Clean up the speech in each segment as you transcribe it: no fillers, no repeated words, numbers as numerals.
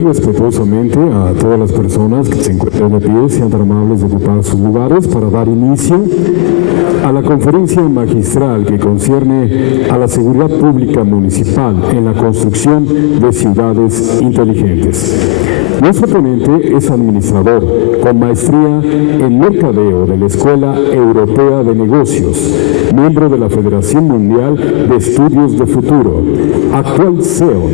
Respetuosamente a todas las personas que se encuentran de pie, sean tan amables de ocupar sus lugares para dar inicio a la conferencia magistral que concierne a la seguridad pública municipal en la construcción de ciudades inteligentes. Nuestro ponente es administrador con maestría en mercadeo de la Escuela Europea de Negocios, miembro de la Federación Mundial de Estudios de Futuro, actual CEO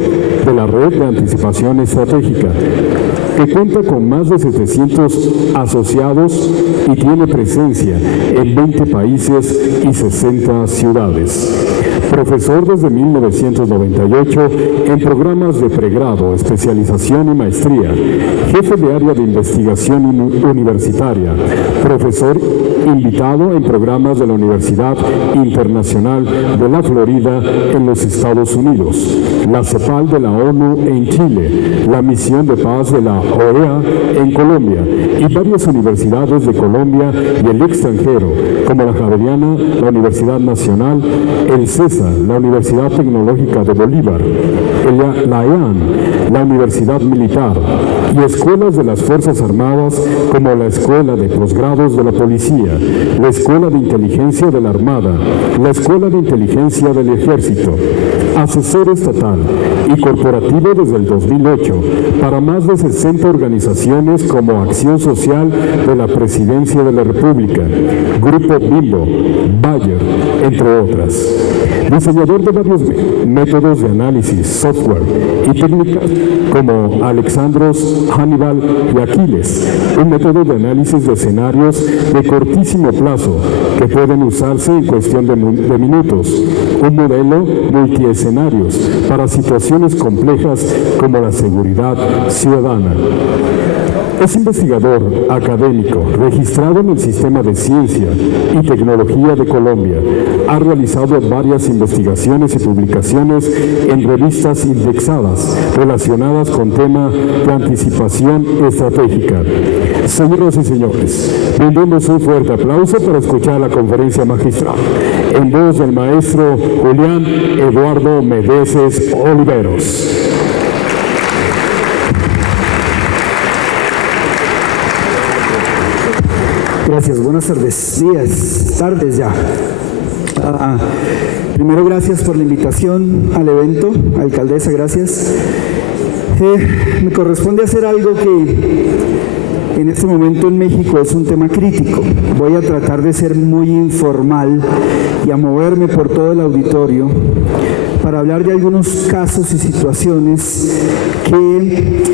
de la Red de Anticipación Estratégica, que cuenta con más de 700 asociados y tiene presencia en 20 países y 60 ciudades. Profesor desde 1998 en programas de pregrado, especialización y maestría, jefe de área de investigación universitaria, profesor invitado en programas de la Universidad Internacional de la Florida en los Estados Unidos, la CEPAL de la ONU en Chile, la Misión de Paz de la OEA en Colombia y varias universidades de Colombia y el extranjero, como la Javeriana, la Universidad Nacional, el CESA, la Universidad Tecnológica de Bolívar, la EAN, la Universidad Militar y escuelas de las Fuerzas Armadas como la Escuela de Posgrados de la Policía, la Escuela de Inteligencia de la Armada, la Escuela de Inteligencia del Ejército, asesor estatal y corporativo desde el 2008 para más de 60 organizaciones como Acción Social de la Presidencia de la República, Grupo Bimbo, Bayer, entre otras. Diseñador de varios métodos de análisis, software y técnicas como Alexandros, Hannibal y Aquiles, un método de análisis de escenarios de cortísimo plazo que pueden usarse en cuestión de minutos, un modelo multiescenarios para situaciones complejas como la seguridad ciudadana. Es investigador académico, registrado en el Sistema de Ciencia y Tecnología de Colombia. Ha realizado varias investigaciones y publicaciones en revistas indexadas relacionadas con temas de anticipación estratégica. Señoras y señores, brindemos un fuerte aplauso para escuchar la conferencia magistral en voz del maestro Julián Eduardo Medeces Oliveros. Gracias, buenas tardes ya. Primero, gracias por la invitación al evento, alcaldesa, gracias. Me corresponde hacer algo que en este momento en México es un tema crítico. Voy a tratar de ser muy informal y a moverme por todo el auditorio para hablar de algunos casos y situaciones que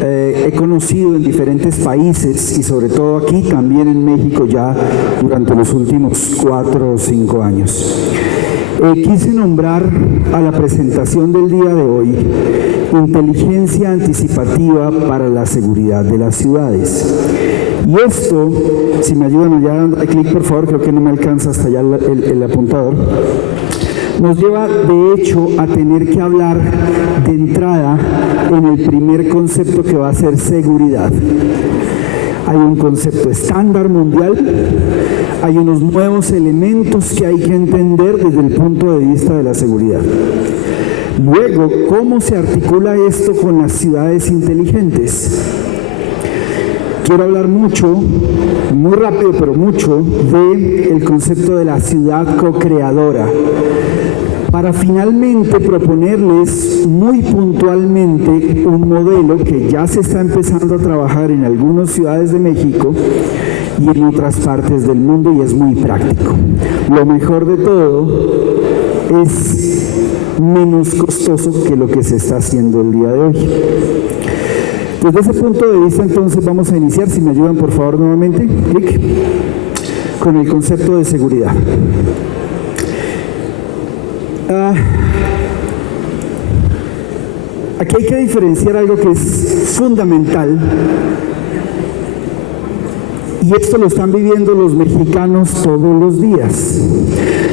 he conocido en diferentes países y sobre todo aquí también en México ya durante los últimos 4 o 5 años. Quise nombrar a la presentación del día de hoy inteligencia anticipativa para la seguridad de las ciudades. Y esto, si me ayudan ya dando clic por favor, creo que no me alcanza hasta allá el apuntador, nos lleva de hecho a tener que hablar de entrada en el primer concepto que va a ser seguridad. Hay un concepto estándar mundial, hay unos nuevos elementos que hay que entender desde el punto de vista de la seguridad. Luego, ¿cómo se articula esto con las ciudades inteligentes? Quiero hablar mucho, muy rápido pero mucho, del concepto de la ciudad co-creadora, para finalmente proponerles muy puntualmente un modelo que ya se está empezando a trabajar en algunas ciudades de México y en otras partes del mundo y es muy práctico. Lo mejor de todo es menos costoso que lo que se está haciendo el día de hoy. Desde ese punto de vista, entonces, vamos a iniciar, si me ayudan por favor nuevamente, clic, con el concepto de seguridad. Aquí hay que diferenciar algo que es fundamental y esto lo están viviendo los mexicanos todos los días.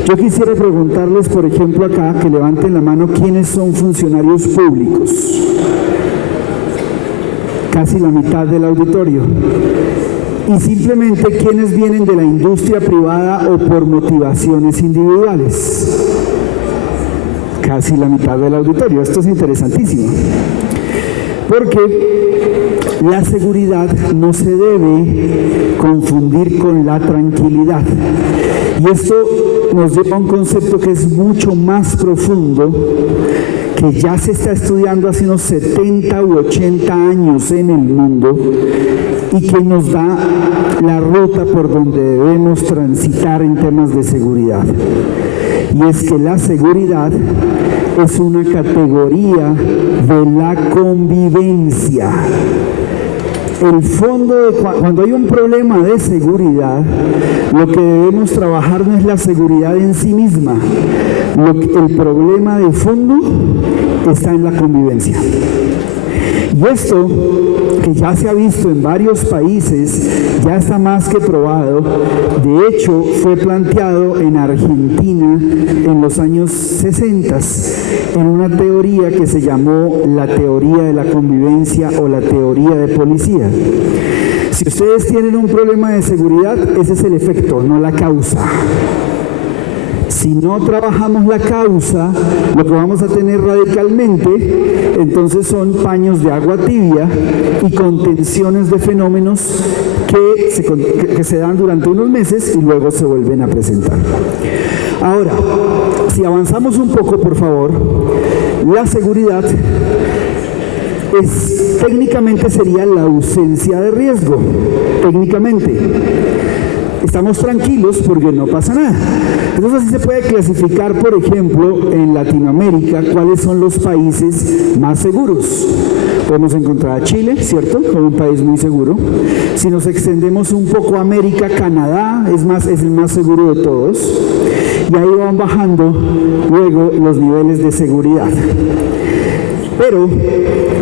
Yo quisiera preguntarles, por ejemplo, acá, que levanten la mano, ¿quiénes son funcionarios públicos? Casi la mitad del auditorio. Y simplemente, ¿quiénes vienen de la industria privada o por motivaciones individuales? Casi la mitad del auditorio. Esto es interesantísimo. porque la seguridad no se debe confundir con la tranquilidad. Y esto nos lleva a un concepto que es mucho más profundo, que ya se está estudiando hace unos 70 u 80 años en el mundo y que nos da la ruta por donde debemos transitar en temas de seguridad. Y es que la seguridad es una categoría de la convivencia. El fondo de cuando hay un problema de seguridad, lo que debemos trabajar no es la seguridad en sí misma. El problema de fondo está en la convivencia. Y esto, que ya se ha visto en varios países, ya está más que probado. De hecho, fue planteado en Argentina en los años 60 en una teoría que se llamó la teoría de la convivencia o la teoría de policía. Si ustedes tienen un problema de seguridad, ese es el efecto, no la causa. Si no trabajamos la causa, lo que vamos a tener radicalmente, entonces son paños de agua tibia y contenciones de fenómenos que se dan durante unos meses y luego se vuelven a presentar. Ahora, si avanzamos un poco, por favor, la seguridad técnicamente sería la ausencia de riesgo, técnicamente. Estamos tranquilos porque no pasa nada. Entonces así se puede clasificar, por ejemplo, en Latinoamérica, cuáles son los países más seguros. Podemos encontrar a Chile, ¿cierto?, como un país muy seguro. Si nos extendemos un poco a América, Canadá es el más seguro de todos. Y ahí van bajando luego los niveles de seguridad. Pero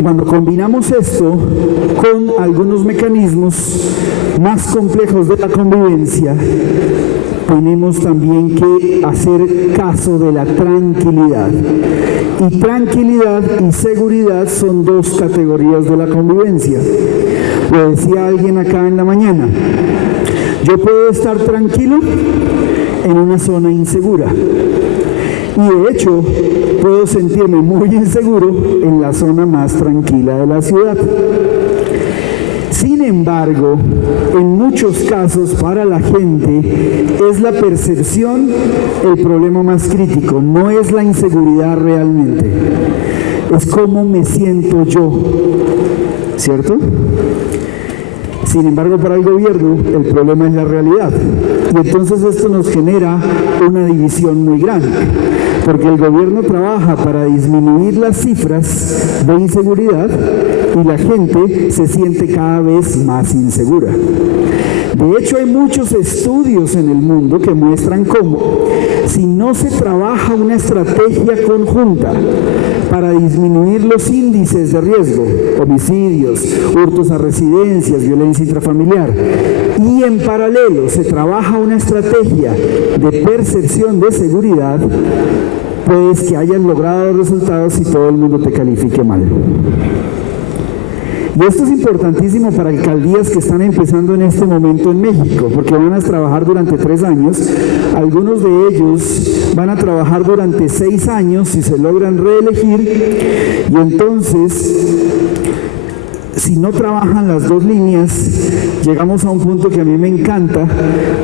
cuando combinamos esto con algunos mecanismos más complejos de la convivencia, tenemos también que hacer caso de la tranquilidad. Y tranquilidad y seguridad son dos categorías de la convivencia. Lo decía alguien acá en la mañana. Yo puedo estar tranquilo en una zona insegura. Y de hecho, puedo sentirme muy inseguro en la zona más tranquila de la ciudad. Sin embargo, en muchos casos para la gente es la percepción el problema más crítico, no es la inseguridad realmente, es cómo me siento yo, ¿cierto? Sin embargo, para el gobierno el problema es la realidad. Y entonces esto nos genera una división muy grande, porque el gobierno trabaja para disminuir las cifras de inseguridad y la gente se siente cada vez más insegura. De hecho, hay muchos estudios en el mundo que muestran cómo, si no se trabaja una estrategia conjunta para disminuir los índices de riesgo, homicidios, hurtos a residencias, violencia intrafamiliar, y en paralelo se trabaja una estrategia de percepción de seguridad, pues que hayan logrado resultados y todo el mundo te califique mal. Y esto es importantísimo para alcaldías que están empezando en este momento en México, porque van a trabajar durante 3 años. Algunos de ellos van a trabajar durante 6 años si se logran reelegir. Y entonces, si no trabajan las dos líneas, llegamos a un punto que a mí me encanta,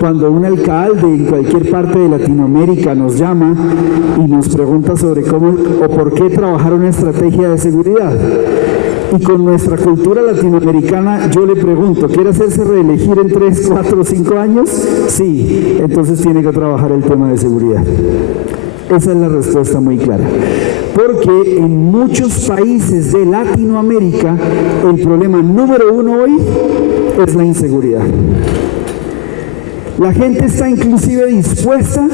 cuando un alcalde en cualquier parte de Latinoamérica nos llama y nos pregunta sobre cómo o por qué trabajar una estrategia de seguridad. Y con nuestra cultura latinoamericana yo le pregunto, ¿quiere hacerse reelegir en 3, 4, 5 años? Sí, entonces tiene que trabajar el tema de seguridad. Esa es la respuesta muy clara. Porque en muchos países de Latinoamérica el problema número 1 hoy es la inseguridad. La gente está inclusive dispuesta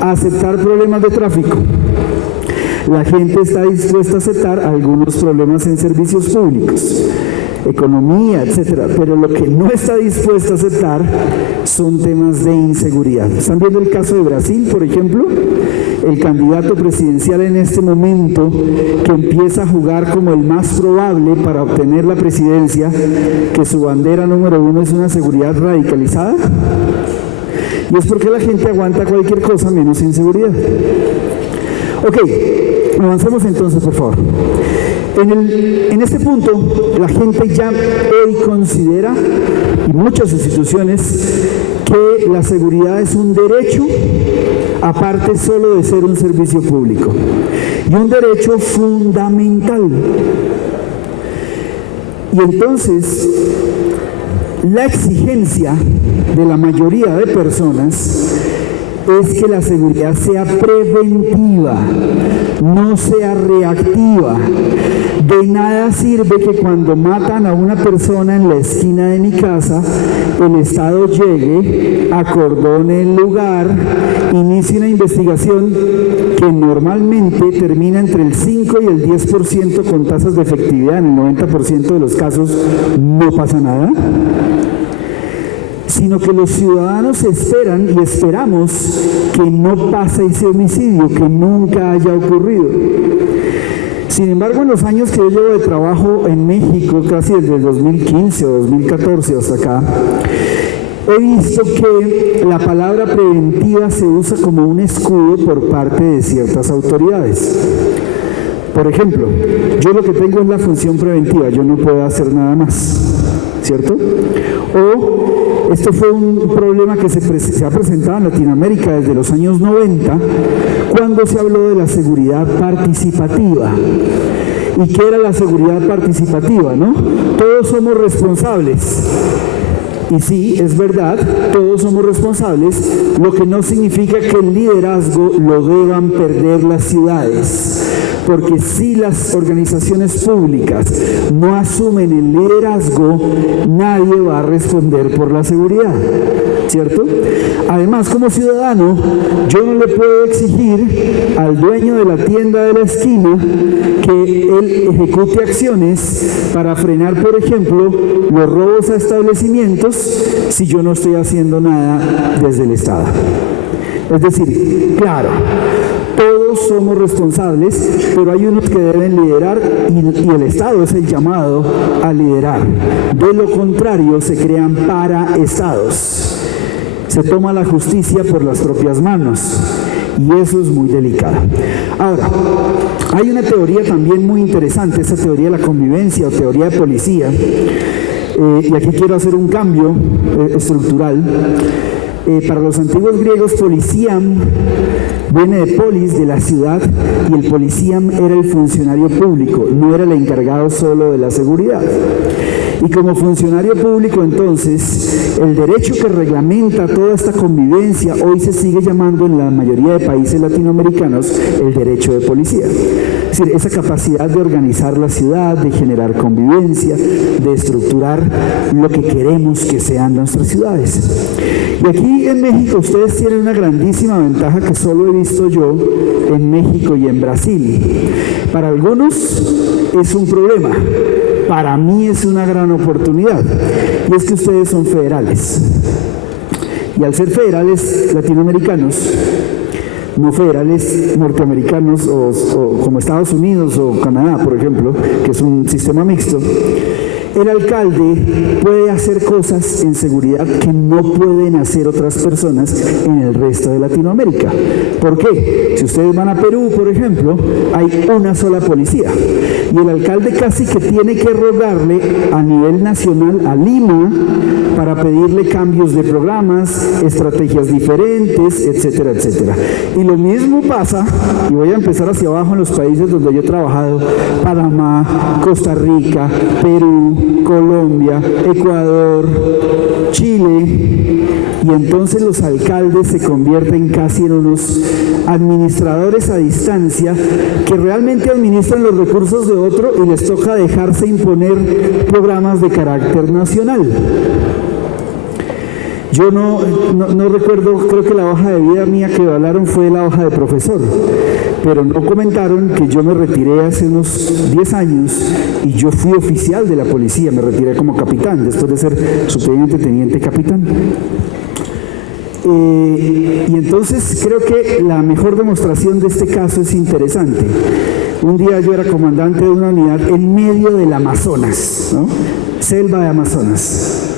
a aceptar problemas de tráfico. La gente está dispuesta a aceptar algunos problemas en servicios públicos, economía, etcétera, pero lo que no está dispuesta a aceptar son temas de inseguridad. ¿Están viendo el caso de Brasil, por ejemplo? El candidato presidencial en este momento, que empieza a jugar como el más probable para obtener la presidencia, que su bandera número 1 es una seguridad radicalizada. Y es porque la gente aguanta cualquier cosa menos inseguridad. Ok, avancemos entonces, por favor. En este punto, la gente ya hoy considera, y muchas instituciones, que la seguridad es un derecho, aparte solo de ser un servicio público, y un derecho fundamental. Y entonces, la exigencia de la mayoría de personas es que la seguridad sea preventiva, no sea reactiva. De nada sirve que cuando matan a una persona en la esquina de mi casa, el Estado llegue, acordone el lugar, inicie una investigación que normalmente termina entre el 5 y el 10% con tasas de efectividad. En el 90% de los casos no pasa nada, sino que los ciudadanos esperan y esperamos que no pase ese homicidio, que nunca haya ocurrido. Sin embargo, en los años que yo llevo de trabajo en México, casi desde el 2015 o 2014 hasta acá, he visto que la palabra preventiva se usa como un escudo por parte de ciertas autoridades. Por ejemplo, yo lo que tengo es la función preventiva, yo no puedo hacer nada más, ¿cierto? O esto fue un problema que se ha presentado en Latinoamérica desde los años 90, cuando se habló de la seguridad participativa. ¿Y qué era la seguridad participativa, no? Todos somos responsables. Y sí, es verdad, todos somos responsables, lo que no significa que el liderazgo lo deban perder las ciudades. Porque si las organizaciones públicas no asumen el liderazgo, nadie va a responder por la seguridad, ¿cierto? Además, como ciudadano, yo no le puedo exigir al dueño de la tienda de la esquina que él ejecute acciones para frenar, por ejemplo, los robos a establecimientos si yo no estoy haciendo nada desde el Estado. Es decir, claro, todos somos responsables, pero hay unos que deben liderar y el Estado es el llamado a liderar. De lo contrario, se crean paraestados. Se toma la justicia por las propias manos y eso es muy delicado. Ahora, hay una teoría también muy interesante, esa teoría de la convivencia o teoría de policía, y aquí quiero hacer un cambio estructural. Para los antiguos griegos, policiam viene de polis, de la ciudad, y el policiam era el funcionario público, no era el encargado solo de la seguridad. Y como funcionario público, entonces, el derecho que reglamenta toda esta convivencia hoy se sigue llamando en la mayoría de países latinoamericanos el derecho de policía. Es decir, esa capacidad de organizar la ciudad, de generar convivencia, de estructurar lo que queremos que sean nuestras ciudades. Y aquí en México ustedes tienen una grandísima ventaja que solo he visto yo en México y en Brasil. Para algunos es un problema. Para mí es una gran oportunidad, y es que ustedes son federales. Y al ser federales latinoamericanos, no federales norteamericanos o como Estados Unidos o Canadá, por ejemplo, que es un sistema mixto, el alcalde puede hacer cosas en seguridad que no pueden hacer otras personas en el resto de Latinoamérica. ¿Por qué? Si ustedes van a Perú, por ejemplo, hay una sola policía y el alcalde casi que tiene que rogarle a nivel nacional a Lima para pedirle cambios de programas, estrategias diferentes, etcétera, etcétera. Y lo mismo pasa, y voy a empezar hacia abajo en los países donde yo he trabajado: Panamá, Costa Rica, Perú, Colombia, Ecuador, Chile, y entonces los alcaldes se convierten casi en unos administradores a distancia que realmente administran los recursos de otro y les toca dejarse imponer programas de carácter nacional. Yo no recuerdo, creo que la hoja de vida mía que hablaron fue la hoja de profesor, pero no comentaron que yo me retiré hace unos 10 años y yo fui oficial de la policía, me retiré como capitán, después de ser subteniente, teniente, capitán. Y entonces creo que la mejor demostración de este caso es interesante. Un día yo era comandante de una unidad en medio del Amazonas, ¿no? Selva de Amazonas.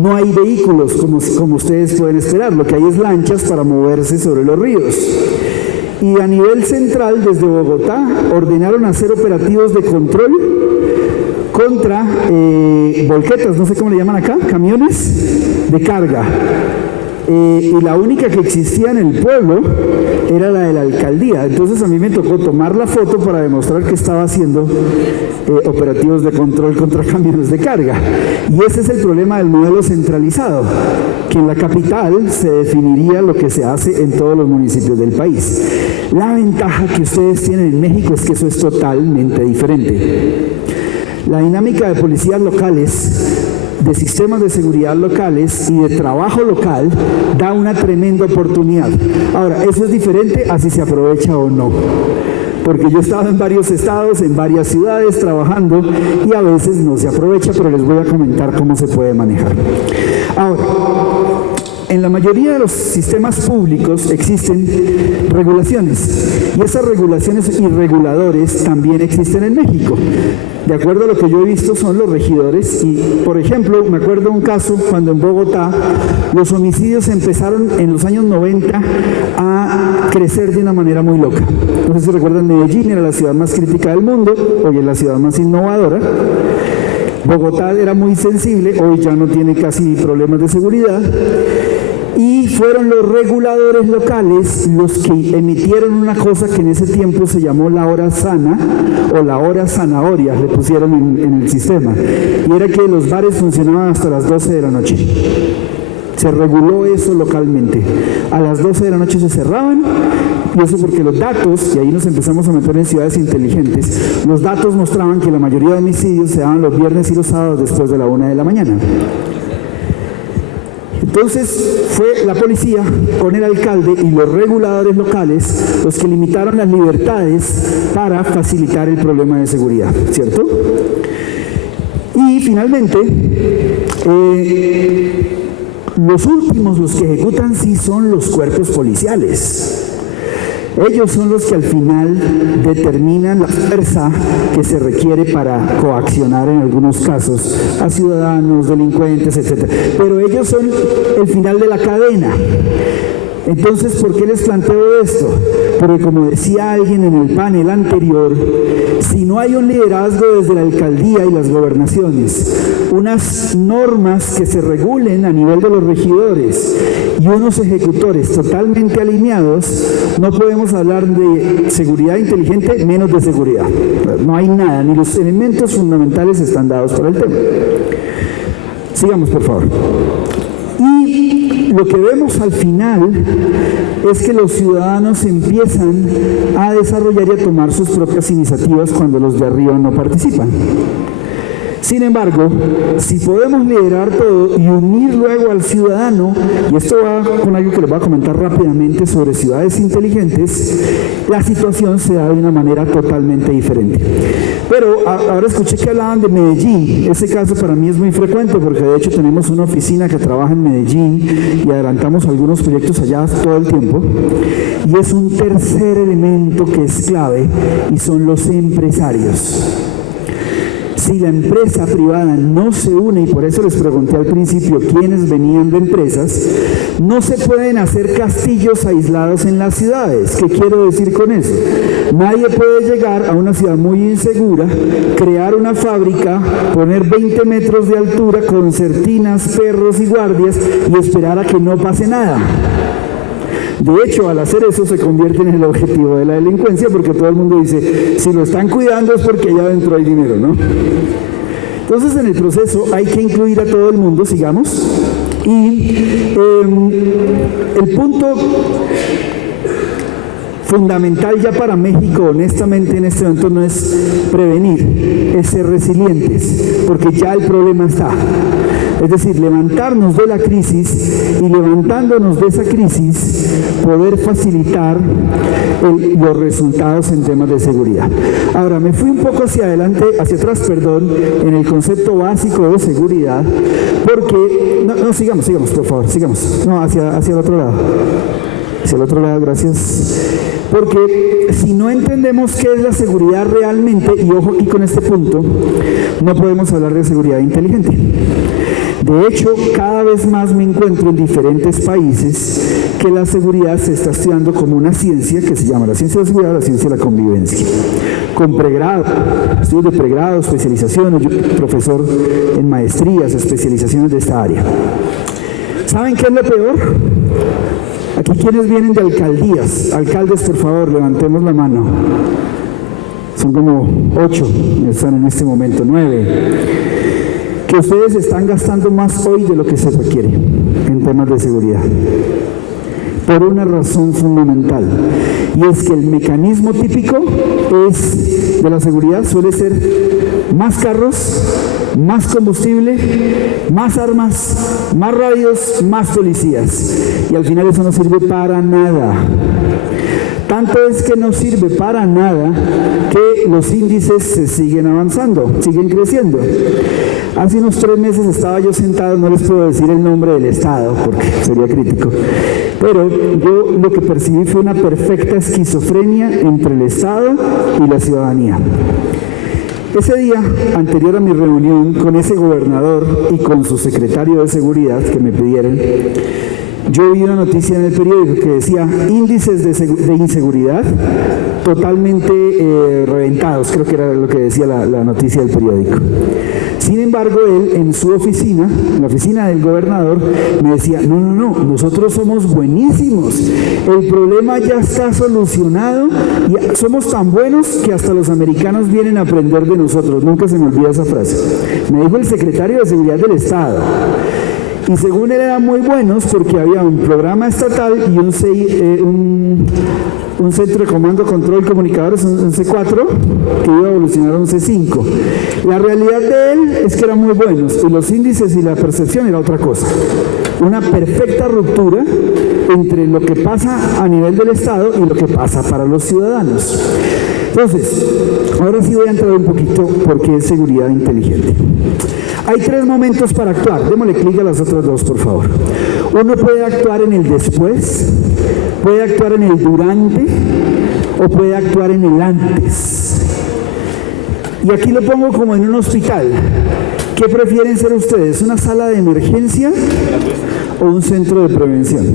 No hay vehículos como ustedes pueden esperar, lo que hay es lanchas para moverse sobre los ríos. Y a nivel central, desde Bogotá, ordenaron hacer operativos de control contra volquetas, no sé cómo le llaman acá, camiones de carga. Y la única que existía en el pueblo era la de la alcaldía. Entonces a mí me tocó tomar la foto para demostrar que estaba haciendo operativos de control contra camiones de carga. Y ese es el problema del modelo centralizado, que en la capital se definiría lo que se hace en todos los municipios del país. La ventaja que ustedes tienen en México es que eso es totalmente diferente. La dinámica de policías locales, de sistemas de seguridad locales y de trabajo local da una tremenda oportunidad. Ahora, eso es diferente a si se aprovecha o no. Porque yo he estado en varios estados, en varias ciudades trabajando y a veces no se aprovecha, pero les voy a comentar cómo se puede manejar. Ahora, en la mayoría de los sistemas públicos existen regulaciones y esas regulaciones y reguladores también existen en México. De acuerdo a lo que yo he visto son los regidores y, por ejemplo, me acuerdo un caso cuando en Bogotá los homicidios empezaron en los años 90 a crecer de una manera muy loca. No sé si recuerdan, Medellín era la ciudad más crítica del mundo, hoy es la ciudad más innovadora. Bogotá era muy sensible, hoy ya no tiene casi problemas de seguridad. Y fueron los reguladores locales los que emitieron una cosa que en ese tiempo se llamó la hora sana o la hora zanahoria, le pusieron en el sistema. Y era que los bares funcionaban hasta las 12 de la noche. Se reguló eso localmente. A las 12 de la noche se cerraban, y eso porque los datos, y ahí nos empezamos a meter en ciudades inteligentes, los datos mostraban que la mayoría de homicidios se daban los viernes y los sábados después de la 1 de la mañana. Entonces fue la policía con el alcalde y los reguladores locales los que limitaron las libertades para facilitar el problema de seguridad, ¿cierto? Y finalmente, los últimos, los que ejecutan sí son los cuerpos policiales. Ellos son los que al final determinan la fuerza que se requiere para coaccionar en algunos casos a ciudadanos, delincuentes, etc. Pero ellos son el final de la cadena. Entonces, ¿por qué les planteo esto? Porque como decía alguien en el panel anterior, si no hay un liderazgo desde la alcaldía y las gobernaciones, unas normas que se regulen a nivel de los regidores y unos ejecutores totalmente alineados, no podemos hablar de seguridad inteligente, menos de seguridad. No hay nada, ni los elementos fundamentales están dados por el tema. Sigamos, por favor. Y lo que vemos al final es que los ciudadanos empiezan a desarrollar y a tomar sus propias iniciativas cuando los de arriba no participan. Sin embargo, si podemos liderar todo y unir luego al ciudadano, y esto va con algo que les voy a comentar rápidamente sobre ciudades inteligentes, la situación se da de una manera totalmente diferente. Pero ahora escuché que hablaban de Medellín. Ese caso para mí es muy frecuente porque de hecho tenemos una oficina que trabaja en Medellín y adelantamos algunos proyectos allá todo el tiempo. Y es un tercer elemento que es clave y son los empresarios. Si la empresa privada no se une, y por eso les pregunté al principio quiénes venían de empresas, no se pueden hacer castillos aislados en las ciudades. ¿Qué quiero decir con eso? Nadie puede llegar a una ciudad muy insegura, crear una fábrica, poner 20 metros de altura, concertinas, perros y guardias y esperar a que no pase nada. De hecho, al hacer eso se convierte en el objetivo de la delincuencia porque todo el mundo dice, si lo están cuidando es porque allá adentro hay dinero, ¿no? Entonces, en el proceso hay que incluir a todo el mundo, sigamos. Y el punto fundamental ya para México, honestamente, en este momento no es prevenir, es ser resilientes, porque ya el problema está. Es decir, levantarnos de la crisis y levantándonos de esa crisis, poder facilitar los resultados en temas de seguridad. Ahora, me fui un poco hacia adelante, hacia atrás, perdón, en el concepto básico de seguridad, porque, no, sigamos, por favor, sigamos. No, hacia el otro lado. Hacia el otro lado, gracias. porque si no entendemos qué es la seguridad realmente, y ojo aquí con este punto, no podemos hablar de seguridad inteligente. De hecho, cada vez más me encuentro en diferentes países que la seguridad se está estudiando como una ciencia que se llama la ciencia de la seguridad o la ciencia de la convivencia. Con pregrado, estudios de pregrado, especializaciones, yo profesor en maestrías, especializaciones de esta área. ¿Saben qué es lo peor? Aquí quienes vienen de alcaldías, alcaldes por favor, levantemos la mano. Son como 8, están en este momento, 9. Que ustedes están gastando más hoy de lo que se requiere en temas de seguridad. Por una razón fundamental, y es que el mecanismo típico de la seguridad suele ser más carros, más combustible, más armas, más radios, más policías. Y al final eso no sirve para nada. Tanto es que no sirve para nada que los índices se siguen avanzando, siguen creciendo. Hace unos 3 meses estaba yo sentado, no les puedo decir el nombre del estado porque sería crítico, pero yo lo que percibí fue una perfecta esquizofrenia entre el Estado y la ciudadanía. Ese día, anterior a mi reunión con ese gobernador y con su secretario de seguridad que me pidieron, yo vi una noticia en el periódico que decía índices de inseguridad totalmente reventados, creo que era lo que decía la noticia del periódico. Sin embargo, él en su oficina, en la oficina del gobernador, me decía, no, nosotros somos buenísimos, el problema ya está solucionado y somos tan buenos que hasta los americanos vienen a aprender de nosotros. Nunca se me olvida esa frase. Me dijo el secretario de Seguridad del Estado. Y según él eran muy buenos porque había un programa estatal y un centro de comando, control, comunicadores, un C4, que iba a evolucionar a un C5. La realidad de él es que eran muy buenos y los índices y la percepción era otra cosa. Una perfecta ruptura entre lo que pasa a nivel del Estado y lo que pasa para los ciudadanos. Entonces, ahora sí voy a entrar un poquito porque es seguridad inteligente. Hay 3 momentos para actuar. Démosle clic a las otras 2, por favor. Uno puede actuar en el después, puede actuar en el durante o puede actuar en el antes. Y aquí lo pongo como en un hospital. ¿Qué prefieren ser ustedes? ¿Una sala de emergencia o un centro de prevención?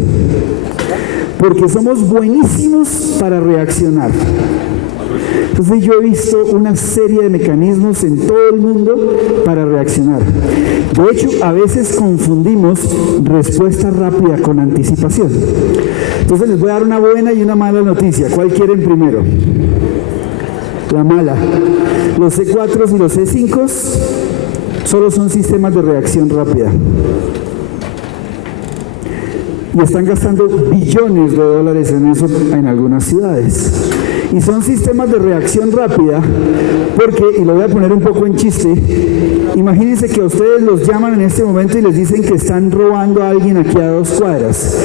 Porque somos buenísimos para reaccionar. Entonces yo he visto una serie de mecanismos en todo el mundo para reaccionar. De hecho, a veces confundimos respuesta rápida con anticipación. Entonces les voy a dar una buena y una mala noticia. ¿Cuál quieren primero? La mala. Los C4 y los C5 solo son sistemas de reacción rápida. Y están gastando billones de dólares en eso en algunas ciudades. Y son sistemas de reacción rápida porque, y lo voy a poner un poco en chiste, imagínense que a ustedes los llaman en este momento y les dicen que están robando a alguien aquí a 2 cuadras.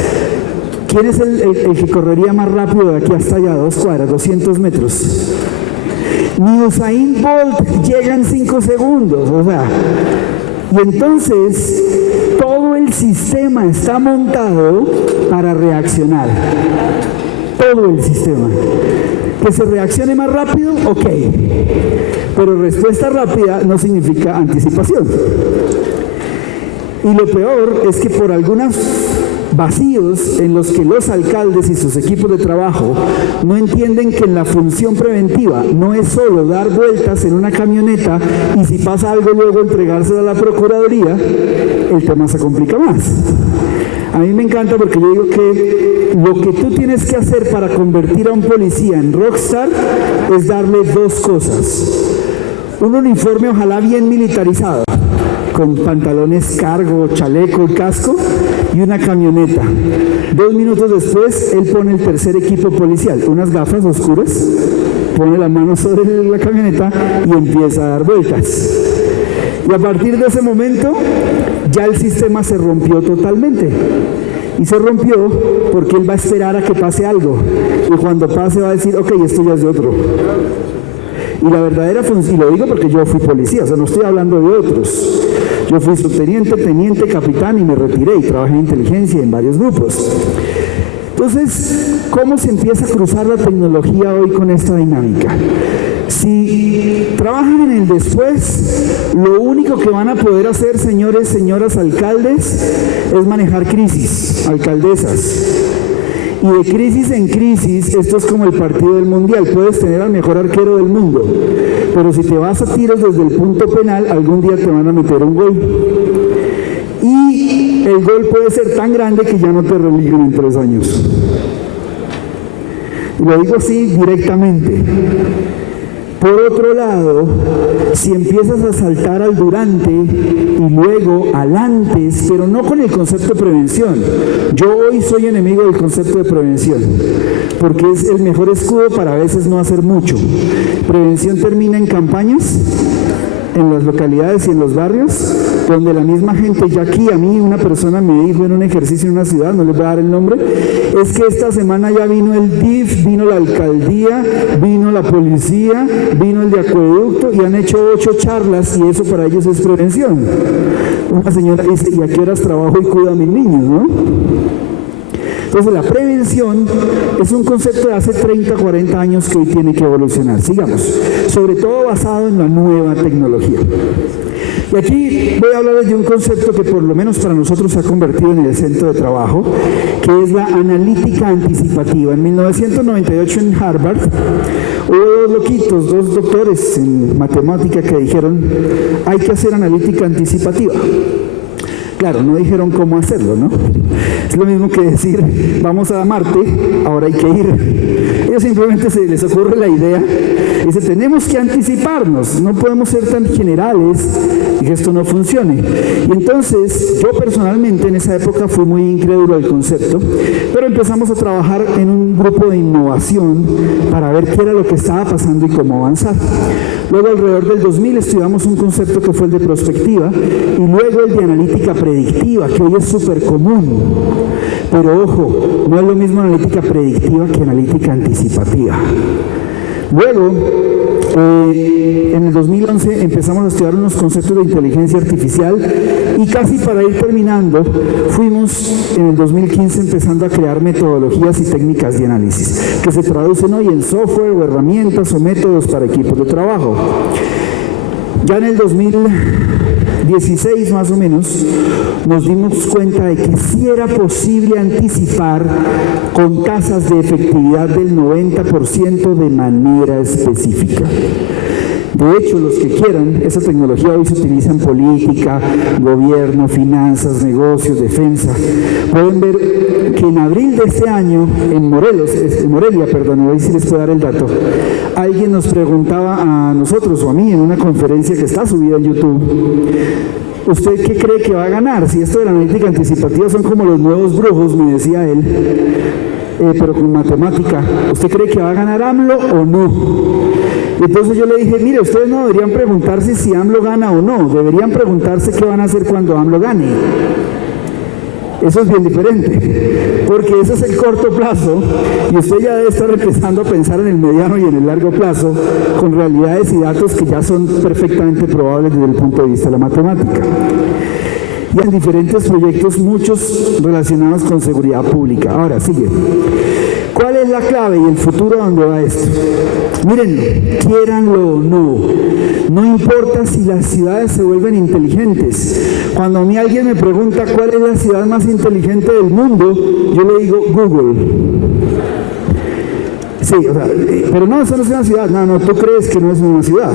¿Quién es el que correría más rápido de aquí hasta allá, 2 cuadras, 200 metros? Ni Usain Bolt llega en 5 segundos, o sea, y entonces todo el sistema está montado para reaccionar. Todo el sistema. Que se reaccione más rápido, ok. Pero respuesta rápida no significa anticipación. Y lo peor es que por algunos vacíos en los que los alcaldes y sus equipos de trabajo no entienden que la función preventiva no es solo dar vueltas en una camioneta y si pasa algo luego entregárselo a la Procuraduría, el tema se complica más. A mí me encanta porque yo digo que lo que tú tienes que hacer para convertir a un policía en rockstar es darle 2 cosas. Un uniforme ojalá bien militarizado, con pantalones cargo, chaleco y casco, y una camioneta. 2 minutos después, él pone el tercer equipo policial, unas gafas oscuras, pone la mano sobre la camioneta y empieza a dar vueltas. Y a partir de ese momento, ya el sistema se rompió totalmente. Y se rompió porque él va a esperar a que pase algo. Y cuando pase va a decir, ok, esto ya es de otro. Y la verdadera función, y lo digo porque yo fui policía, o sea, no estoy hablando de otros. Yo fui subteniente, teniente, capitán y me retiré y trabajé en inteligencia en varios grupos. Entonces, cómo se empieza a cruzar la tecnología hoy con esta dinámica. Si trabajan en el después, lo único que van a poder hacer, señores, señoras alcaldes, es manejar crisis, alcaldesas. Y de crisis en crisis, esto es como el partido del mundial, puedes tener al mejor arquero del mundo, pero si te vas a tiros desde el punto penal, algún día te van a meter un gol. Y el gol puede ser tan grande que ya no te religuen en 3 años. Y lo digo así directamente. Por otro lado, si empiezas a saltar al durante y luego al antes, pero no con el concepto de prevención. Yo hoy soy enemigo del concepto de prevención, porque es el mejor escudo para a veces no hacer mucho. Prevención termina en campañas, en las localidades y en los barrios, donde la misma gente, ya aquí a mí una persona me dijo en un ejercicio en una ciudad, no les voy a dar el nombre, es que esta semana ya vino el DIF, vino la alcaldía, vino la policía, vino el de acueducto y han hecho 8 charlas y eso para ellos es prevención. Una señora dice, ¿y a qué horas trabajo y cuido a mis niños, no? Entonces la prevención es un concepto de hace 30, 40 años que hoy tiene que evolucionar. Sigamos, sobre todo basado en la nueva tecnología. Y aquí voy a hablar de un concepto que por lo menos para nosotros se ha convertido en el centro de trabajo, que es la analítica anticipativa. En 1998 en Harvard hubo 2 loquitos, 2 doctores en matemática que dijeron, hay que hacer analítica anticipativa. Claro, no dijeron cómo hacerlo, ¿no? Es lo mismo que decir, vamos a Marte, ahora hay que ir. Ellos simplemente se les ocurre la idea, y dice, tenemos que anticiparnos, no podemos ser tan generales y que esto no funcione. Y entonces, yo personalmente en esa época fui muy incrédulo del concepto, pero empezamos a trabajar en un grupo de innovación para ver qué era lo que estaba pasando y cómo avanzar. Luego, alrededor del 2000, estudiamos un concepto que fue el de prospectiva y luego el de analítica predictiva, que hoy es súper común. Pero ojo, no es lo mismo analítica predictiva que analítica anticipativa. Luego, en el 2011 empezamos a estudiar unos conceptos de inteligencia artificial y casi para ir terminando, fuimos en el 2015 empezando a crear metodologías y técnicas de análisis, que se traducen hoy en software o herramientas o métodos para equipos de trabajo. Ya en el 2016 más o menos, nos dimos cuenta de que sí era posible anticipar con tasas de efectividad del 90% de manera específica. De hecho, los que quieran, esa tecnología hoy se utiliza en política, gobierno, finanzas, negocios, defensa. Pueden ver que en abril de este año, en Morelia, hoy sí les puedo dar el dato, alguien nos preguntaba a nosotros o a mí en una conferencia que está subida en YouTube, ¿usted qué cree que va a ganar? Si esto de la analítica anticipativa son como los nuevos brujos, me decía él, pero con matemática, ¿usted cree que va a ganar AMLO o no? Y entonces yo le dije, mire, ustedes no deberían preguntarse si AMLO gana o no, deberían preguntarse qué van a hacer cuando AMLO gane. Eso es bien diferente, porque eso es el corto plazo y usted ya debe estar empezando a pensar en el mediano y en el largo plazo con realidades y datos que ya son perfectamente probables desde el punto de vista de la matemática. Y en diferentes proyectos, muchos relacionados con seguridad pública. Ahora, sigue. ¿Cuál es la clave y el futuro a dónde va esto? Mírenlo, quiéranlo o no, no importa si las ciudades se vuelven inteligentes. Cuando a mí alguien me pregunta cuál es la ciudad más inteligente del mundo, yo le digo Google. Sí, o sea, pero no, eso no es una ciudad. No, tú crees que no es una ciudad.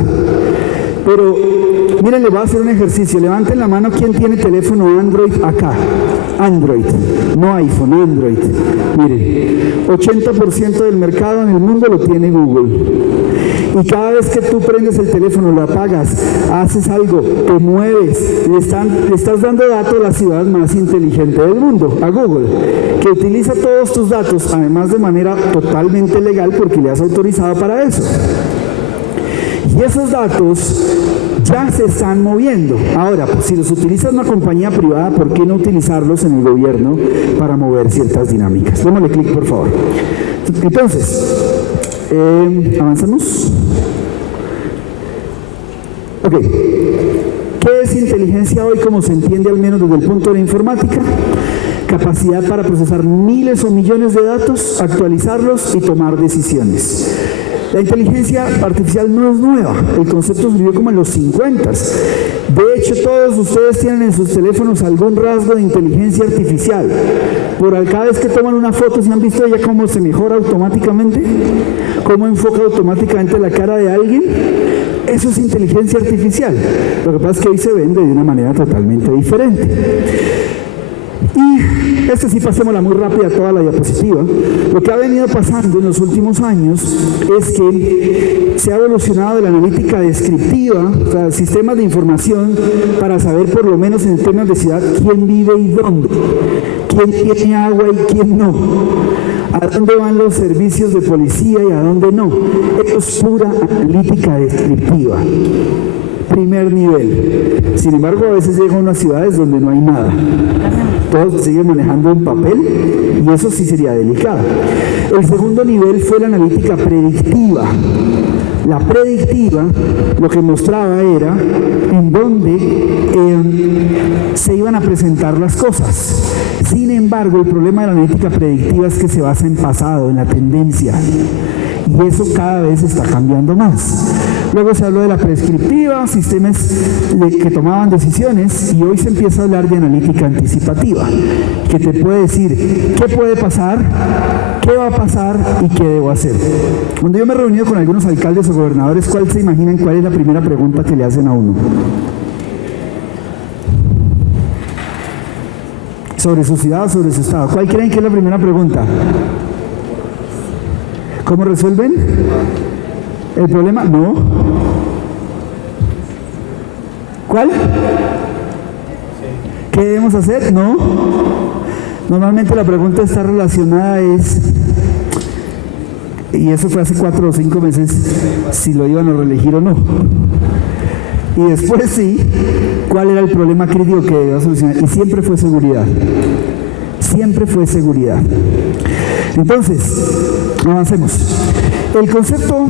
Pero, miren, le voy a hacer un ejercicio. Levanten la mano quien tiene teléfono Android acá. Android, no iPhone, Android. Miren, 80% del mercado en el mundo lo tiene Google. Y cada vez que tú prendes el teléfono, lo apagas, haces algo, te mueves, le estás dando datos a la ciudad más inteligente del mundo, a Google, que utiliza todos tus datos, además de manera totalmente legal porque le has autorizado para eso. Y esos datos ya se están moviendo. Ahora, pues, si los utiliza una compañía privada, ¿por qué no utilizarlos en el gobierno para mover ciertas dinámicas? Démosle clic, por favor. Entonces, avanzamos. Ok. ¿Qué es inteligencia hoy como se entiende al menos desde el punto de la informática? Capacidad para procesar miles o millones de datos, actualizarlos y tomar decisiones. La inteligencia artificial no es nueva, el concepto surgió como en los 50. De hecho, todos ustedes tienen en sus teléfonos algún rasgo de inteligencia artificial. Cada vez que toman una foto, ¿se han visto ella cómo se mejora automáticamente? ¿Cómo enfoca automáticamente la cara de alguien? Eso es inteligencia artificial. Lo que pasa es que hoy se vende de una manera totalmente diferente. Y sí pasémosla muy rápida toda la diapositiva. Lo que ha venido pasando en los últimos años es que se ha evolucionado de la analítica descriptiva, o sea, sistemas de información para saber por lo menos en el tema de ciudad quién vive y dónde, quién tiene agua y quién no, a dónde van los servicios de policía y a dónde no. Esto es pura analítica descriptiva. Primer nivel. Sin embargo, a veces llega a unas ciudades donde no hay nada. Todos siguen manejando en papel y eso sí sería delicado. El segundo nivel fue la analítica predictiva. La predictiva lo que mostraba era en dónde se iban a presentar las cosas. Sin embargo, el problema de la analítica predictiva es que se basa en pasado, en la tendencia. Y eso cada vez está cambiando más. Luego se habló de la prescriptiva, sistemas que tomaban decisiones, y hoy se empieza a hablar de analítica anticipativa, que te puede decir qué puede pasar, qué va a pasar y qué debo hacer. Cuando yo me he reunido con algunos alcaldes o gobernadores, ¿cuál se imaginan cuál es la primera pregunta que le hacen a uno? Sobre su ciudad o sobre su estado. ¿Cuál creen que es la primera pregunta? ¿Cómo resuelven el problema? No. ¿Cuál? ¿Qué debemos hacer? No. Normalmente la pregunta está relacionada y eso fue hace 4 o 5 meses, si lo iban a reelegir o no. Y después sí, ¿cuál era el problema crítico que debía solucionar? Y siempre fue seguridad. Siempre fue seguridad. Entonces, avancemos. El concepto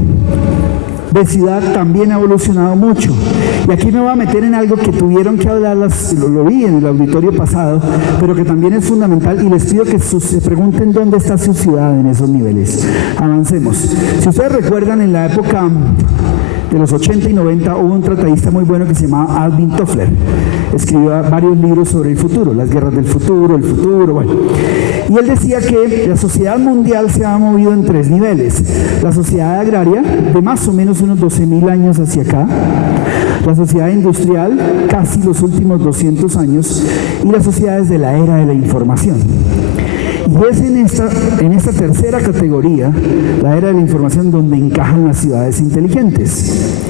de ciudad también ha evolucionado mucho. Y aquí me voy a meter en algo que tuvieron que hablar, lo vi en el auditorio pasado, pero que también es fundamental, y les pido que se pregunten dónde está su ciudad en esos niveles. Avancemos. Si ustedes recuerdan, en la época de los 80 y 90 hubo un tratadista muy bueno que se llamaba Alvin Toffler. Escribió varios libros sobre el futuro, las guerras del futuro, el futuro, bueno. Y él decía que la sociedad mundial se ha movido en 3 niveles. La sociedad agraria, de más o menos unos 12.000 años hacia acá. La sociedad industrial, casi los últimos 200 años. Y las sociedades de la era de la información. Y es en esta tercera categoría, la era de la información, donde encajan las ciudades inteligentes.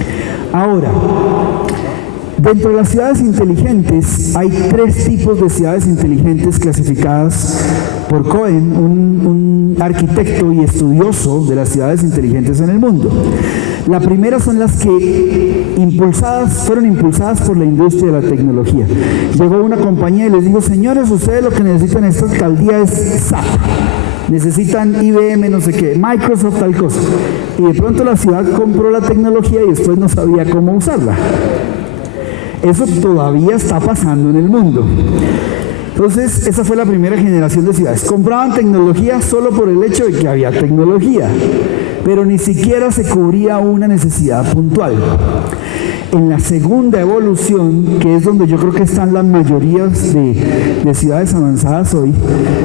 Ahora, dentro de las ciudades inteligentes hay 3 tipos de ciudades inteligentes clasificadas por Cohen, un arquitecto y estudioso de las ciudades inteligentes en el mundo. La primera son las que fueron impulsadas por la industria de la tecnología. Llegó una compañía y les dijo: señores, ustedes lo que necesitan en esta alcaldía es SAP. Necesitan IBM, no sé qué, Microsoft, tal cosa. Y de pronto la ciudad compró la tecnología y después no sabía cómo usarla. Eso todavía está pasando en el mundo. Entonces, esa fue la primera generación de ciudades. Compraban tecnología solo por el hecho de que había tecnología, pero ni siquiera se cubría una necesidad puntual. En la segunda evolución, que es donde yo creo que están las mayorías de ciudades avanzadas hoy,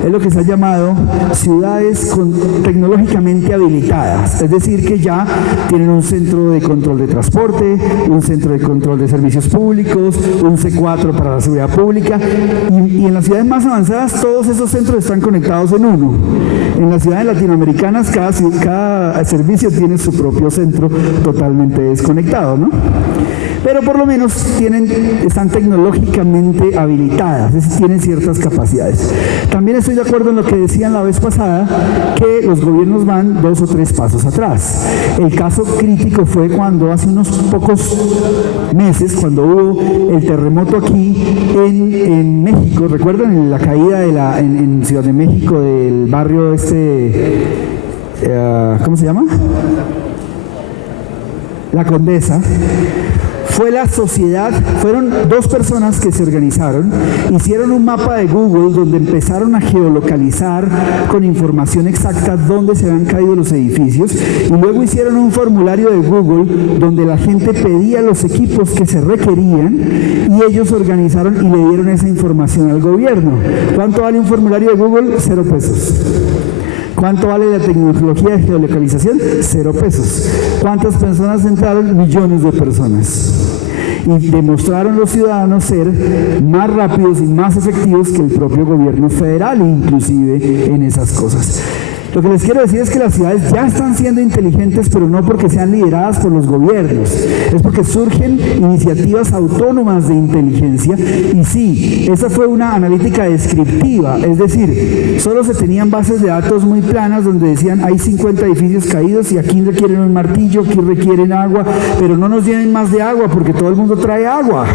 es lo que se ha llamado ciudades tecnológicamente habilitadas, es decir, que ya tienen un centro de control de transporte, un centro de control de servicios públicos, un C4 para la seguridad pública, y en las ciudades más avanzadas todos esos centros están conectados en uno. En las ciudades latinoamericanas cada servicio tiene su propio centro totalmente desconectado, ¿no? Pero por lo menos están tecnológicamente habilitadas, es decir, tienen ciertas capacidades. También estoy de acuerdo en lo que decían la vez pasada, que los gobiernos van 2 o 3 pasos atrás. El caso crítico fue cuando hace unos pocos meses, cuando hubo el terremoto aquí en México. ¿Recuerdan la caída en Ciudad de México del barrio ¿cómo se llama? La Condesa. fue la sociedad, fueron dos personas que se organizaron, hicieron un mapa de Google donde empezaron a geolocalizar con información exacta dónde se habían caído los edificios, y luego hicieron un formulario de Google donde la gente pedía los equipos que se requerían y ellos organizaron y le dieron esa información al gobierno. ¿Cuánto vale un formulario de Google? 0 pesos. ¿Cuánto vale la tecnología de geolocalización? 0 pesos. ¿Cuántas personas entraron? Millones de personas. Y demostraron los ciudadanos ser más rápidos y más efectivos que el propio gobierno federal, inclusive en esas cosas. Lo que les quiero decir es que las ciudades ya están siendo inteligentes, pero no porque sean lideradas por los gobiernos, es porque surgen iniciativas autónomas de inteligencia. Y sí, esa fue una analítica descriptiva, es decir, solo se tenían bases de datos muy planas donde decían hay 50 edificios caídos y aquí requieren un martillo, aquí requieren agua, pero no nos llenen más de agua porque todo el mundo trae agua.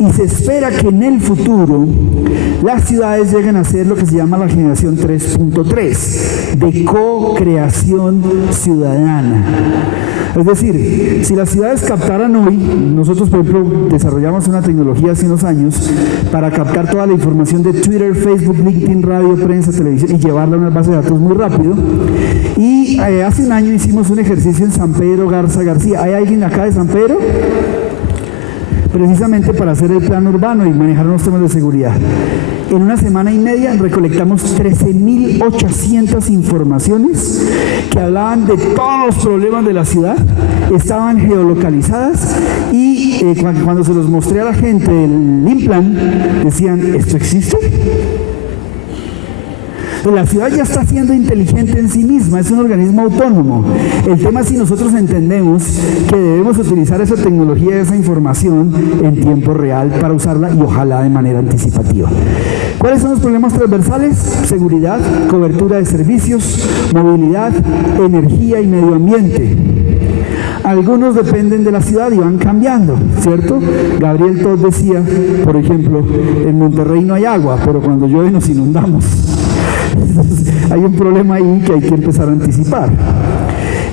Y se espera que en el futuro las ciudades lleguen a ser lo que se llama la generación 3.3, de co-creación ciudadana. Es decir, si las ciudades captaran hoy, nosotros por ejemplo desarrollamos una tecnología hace unos años para captar toda la información de Twitter, Facebook, LinkedIn, radio, prensa, televisión y llevarla a una base de datos muy rápido. Y hace un año hicimos un ejercicio en San Pedro Garza García. ¿Hay alguien acá de San Pedro? Precisamente para hacer el plan urbano y manejar los temas de seguridad. En una semana y media recolectamos 13.800 informaciones que hablaban de todos los problemas de la ciudad, estaban geolocalizadas y cuando se los mostré a la gente del Implan, decían, ¿esto existe? La ciudad ya está siendo inteligente en sí misma, es un organismo autónomo. El tema es si nosotros entendemos que debemos utilizar esa tecnología, esa información en tiempo real para usarla y ojalá de manera anticipativa. ¿Cuáles son los problemas transversales? Seguridad, cobertura de servicios, movilidad, energía y medio ambiente. Algunos dependen de la ciudad y van cambiando, ¿cierto? Gabriel Todd decía, por ejemplo, en Monterrey no hay agua, pero cuando llueve nos inundamos. Entonces, hay un problema ahí que hay que empezar a anticipar.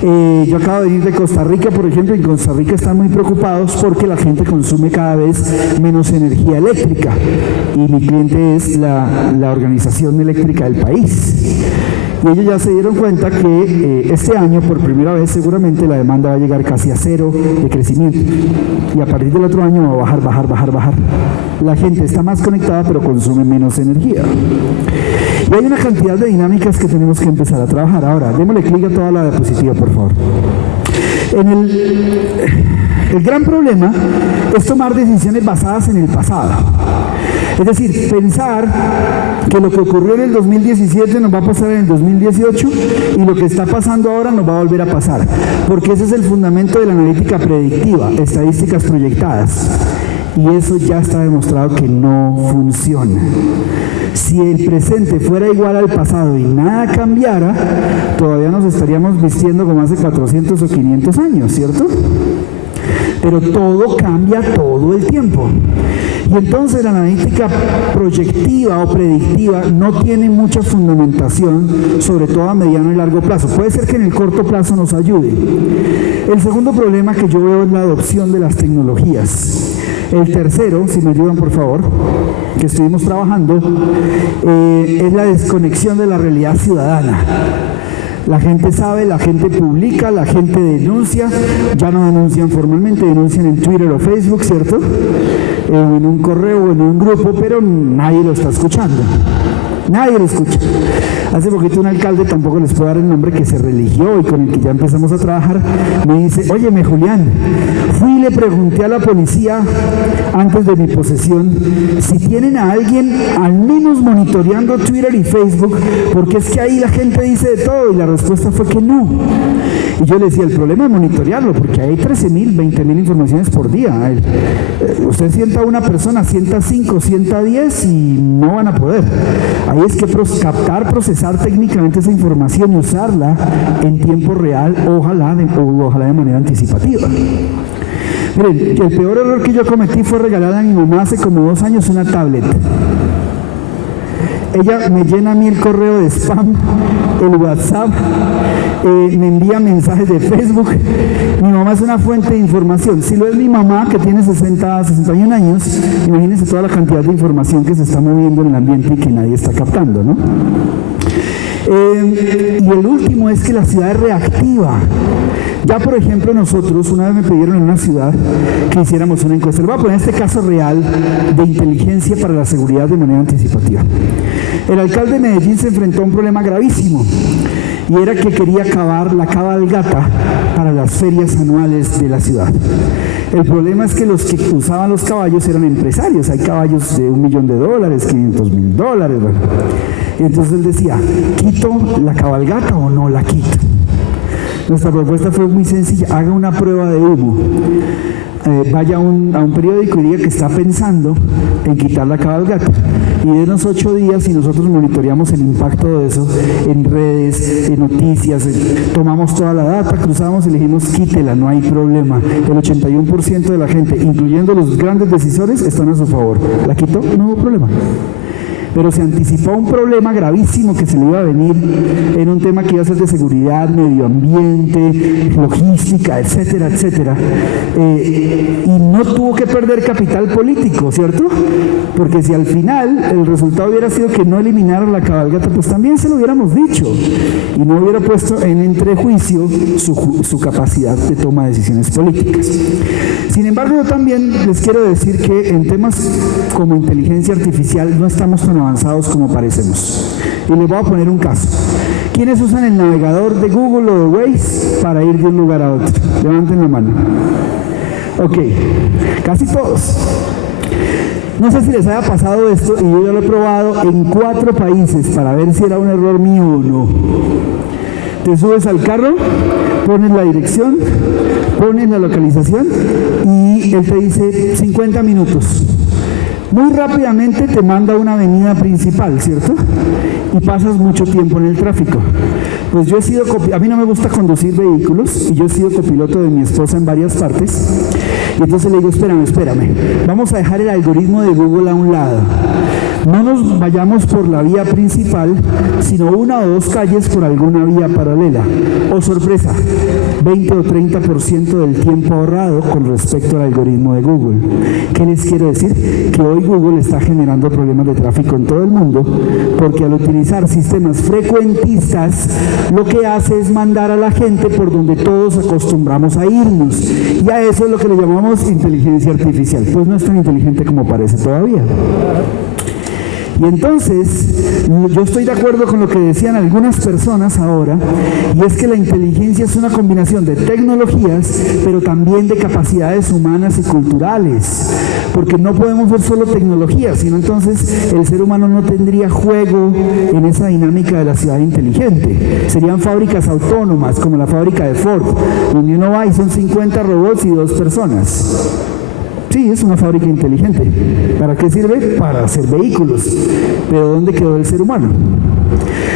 Yo acabo de venir de Costa Rica, por ejemplo, y en Costa Rica están muy preocupados porque la gente consume cada vez menos energía eléctrica y mi cliente es la organización eléctrica del país. Y ellos ya se dieron cuenta que este año, por primera vez, seguramente la demanda va a llegar casi a 0 de crecimiento. Y a partir del otro año va a bajar. La gente está más conectada, pero consume menos energía. Y hay una cantidad de dinámicas que tenemos que empezar a trabajar. Ahora, démosle clic a toda la diapositiva, por favor. El gran problema es tomar decisiones basadas en el pasado. Es decir, pensar que lo que ocurrió en el 2017 nos va a pasar en el 2018 y lo que está pasando ahora nos va a volver a pasar. Porque ese es el fundamento de la analítica predictiva, estadísticas proyectadas. Y eso ya está demostrado que no funciona. Si el presente fuera igual al pasado y nada cambiara, todavía nos estaríamos vistiendo como hace 400 o 500 años, ¿cierto? Pero todo cambia todo el tiempo. Y entonces la analítica proyectiva o predictiva no tiene mucha fundamentación, sobre todo a mediano y largo plazo. Puede ser que en el corto plazo nos ayude. El segundo problema que yo veo es la adopción de las tecnologías. El tercero, si me ayudan por favor, que estuvimos trabajando, es la desconexión de la realidad ciudadana. La gente sabe, la gente publica, la gente denuncia, ya no denuncian formalmente, denuncian en Twitter o Facebook, ¿cierto? En un correo o en un grupo, pero nadie lo está escuchando. Nadie lo escucha. Hace poquito un alcalde, tampoco les puedo dar el nombre, que se religió y con el que ya empezamos a trabajar, me dice, óyeme Julián, fui y le pregunté a la policía antes de mi posesión si tienen a alguien al menos monitoreando Twitter y Facebook, porque es que ahí la gente dice de todo, y la respuesta fue que no. Y yo le decía, el problema es monitorearlo, porque hay 13.000, 20.000 informaciones por día. Usted sienta a una persona, sienta 5, sienta 10 y no van a poder. Ahí es que captar, procesar técnicamente esa información y usarla en tiempo real, ojalá de manera anticipativa. Miren, el peor error que yo cometí fue regalarle a mi mamá hace como 2 años una tablet. Ella me llena a mí el correo de spam, el WhatsApp, me envía mensajes de Facebook. Mi mamá es una fuente de información. Si lo es mi mamá, que tiene 61 años, imagínense toda la cantidad de información que se está moviendo en el ambiente y que nadie está captando, ¿no? Y el último es que la ciudad es reactiva. Ya, por ejemplo, nosotros, una vez me pidieron en una ciudad que hiciéramos una encuesta. Les voy a poner este caso real de inteligencia para la seguridad de manera anticipativa. El alcalde de Medellín se enfrentó a un problema gravísimo, y era que quería acabar la cabalgata para las ferias anuales de la ciudad. El problema es que los que usaban los caballos eran empresarios. Hay caballos de $1 millón, $500.000, bueno. Y entonces él decía, ¿quito la cabalgata o no la quito? Nuestra propuesta fue muy sencilla: haga una prueba de humo. Vaya a un periódico y diga que está pensando en quitar la cabalgata, y denos 8 días y nosotros monitoreamos el impacto de eso en redes, en noticias, tomamos toda la data, cruzamos y le dijimos quítela, no hay problema. El 81% de la gente, incluyendo los grandes decisores, están a su favor. ¿La quitó? No hubo problema. Pero se anticipó un problema gravísimo que se le iba a venir en un tema que iba a ser de seguridad, medio ambiente, logística, etcétera, etcétera. Y no tuvo que perder capital político, ¿cierto? Porque si al final el resultado hubiera sido que no eliminaron la cabalgata, pues también se lo hubiéramos dicho y no hubiera puesto en entrejuicio su capacidad de toma de decisiones políticas. Sin embargo, yo también les quiero decir que en temas como inteligencia artificial no estamos tan avanzados como parecemos. Y les voy a poner un caso. ¿Quiénes usan el navegador de Google o de Waze para ir de un lugar a otro? Levanten la mano. Ok, casi todos. No sé si les haya pasado esto, y yo ya lo he probado en 4 países para ver si era un error mío o no. Te subes al carro, pones la dirección, pones la localización y él te dice 50 minutos. Muy rápidamente te manda a una avenida principal, ¿cierto? Y pasas mucho tiempo en el tráfico. Pues yo he sido, a mí no me gusta conducir vehículos, y yo he sido copiloto de mi esposa en varias partes. Y entonces le digo, espérame, vamos a dejar el algoritmo de Google a un lado. No nos vayamos por la vía principal, sino 1 o 2 calles por alguna vía paralela. Oh, sorpresa, 20 o 30% del tiempo ahorrado con respecto al algoritmo de Google. ¿Qué les quiero decir? Que hoy Google está generando problemas de tráfico en todo el mundo, porque al utilizar sistemas frecuentistas, lo que hace es mandar a la gente por donde todos acostumbramos a irnos. Y a eso es lo que le llamamos inteligencia artificial. Pues no es tan inteligente como parece todavía. Y entonces, yo estoy de acuerdo con lo que decían algunas personas ahora, y es que la inteligencia es una combinación de tecnologías, pero también de capacidades humanas y culturales, porque no podemos ver solo tecnologías, sino entonces el ser humano no tendría juego en esa dinámica de la ciudad inteligente. Serían fábricas autónomas, como la fábrica de Ford, donde uno va y son 50 robots y 2 personas. Sí, es una fábrica inteligente. ¿Para qué sirve? Para hacer vehículos. Pero ¿dónde quedó el ser humano?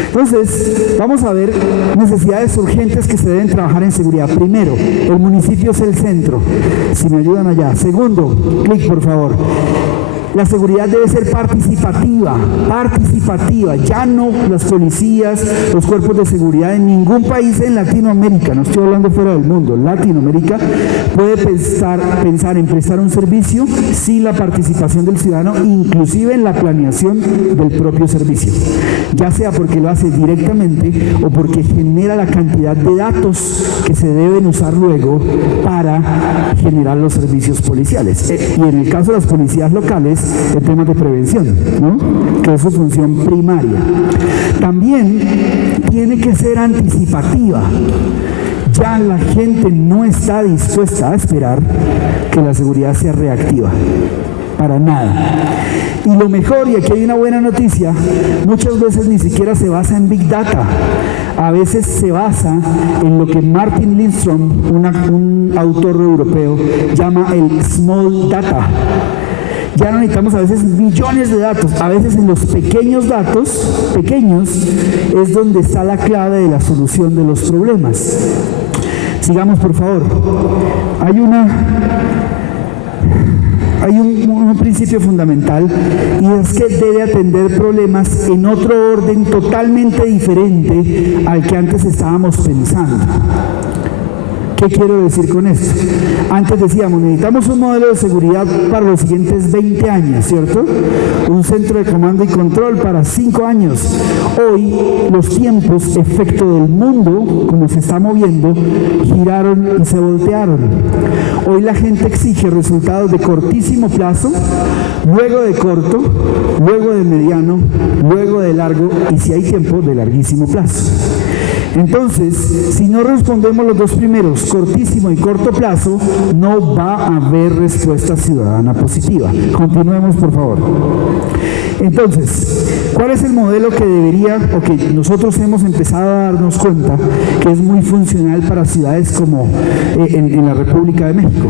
Entonces, vamos a ver necesidades urgentes que se deben trabajar en seguridad. Primero, el municipio es el centro. Si me ayudan allá. Segundo, clic por favor. La seguridad debe ser participativa, ya no las policías, los cuerpos de seguridad en ningún país en Latinoamérica, no estoy hablando fuera del mundo, Latinoamérica puede pensar en prestar un servicio sin la participación del ciudadano, inclusive en la planeación del propio servicio, ya sea porque lo hace directamente o porque genera la cantidad de datos que se deben usar luego para generar los servicios policiales. Y en el caso de las policías locales, el tema de prevención, ¿no? Que es su función primaria. También tiene que ser anticipativa. Ya la gente no está dispuesta a esperar que la seguridad sea reactiva. Para nada. Y lo mejor, y aquí hay una buena noticia, muchas veces ni siquiera se basa en Big Data. A veces se basa en lo que Martin Lindstrom, un autor europeo, llama el Small Data. Ya no necesitamos a veces millones de datos, a veces en los pequeños datos, es donde está la clave de la solución de los problemas. Sigamos por favor. hay un principio fundamental, y es que debe atender problemas en otro orden totalmente diferente al que antes estábamos pensando. ¿Qué quiero decir con esto? Antes decíamos, necesitamos un modelo de seguridad para los siguientes 20 años, ¿cierto? Un centro de comando y control para 5 años. Hoy los tiempos, efecto del mundo, como se está moviendo, giraron y se voltearon. Hoy la gente exige resultados de cortísimo plazo, luego de corto, luego de mediano, luego de largo y, si hay tiempo, de larguísimo plazo. Entonces, si no respondemos los dos primeros, cortísimo y corto plazo, no va a haber respuesta ciudadana positiva. Continuemos, por favor. Entonces, ¿cuál es el modelo que debería, o que nosotros hemos empezado a darnos cuenta que es muy funcional para ciudades como en la República de México?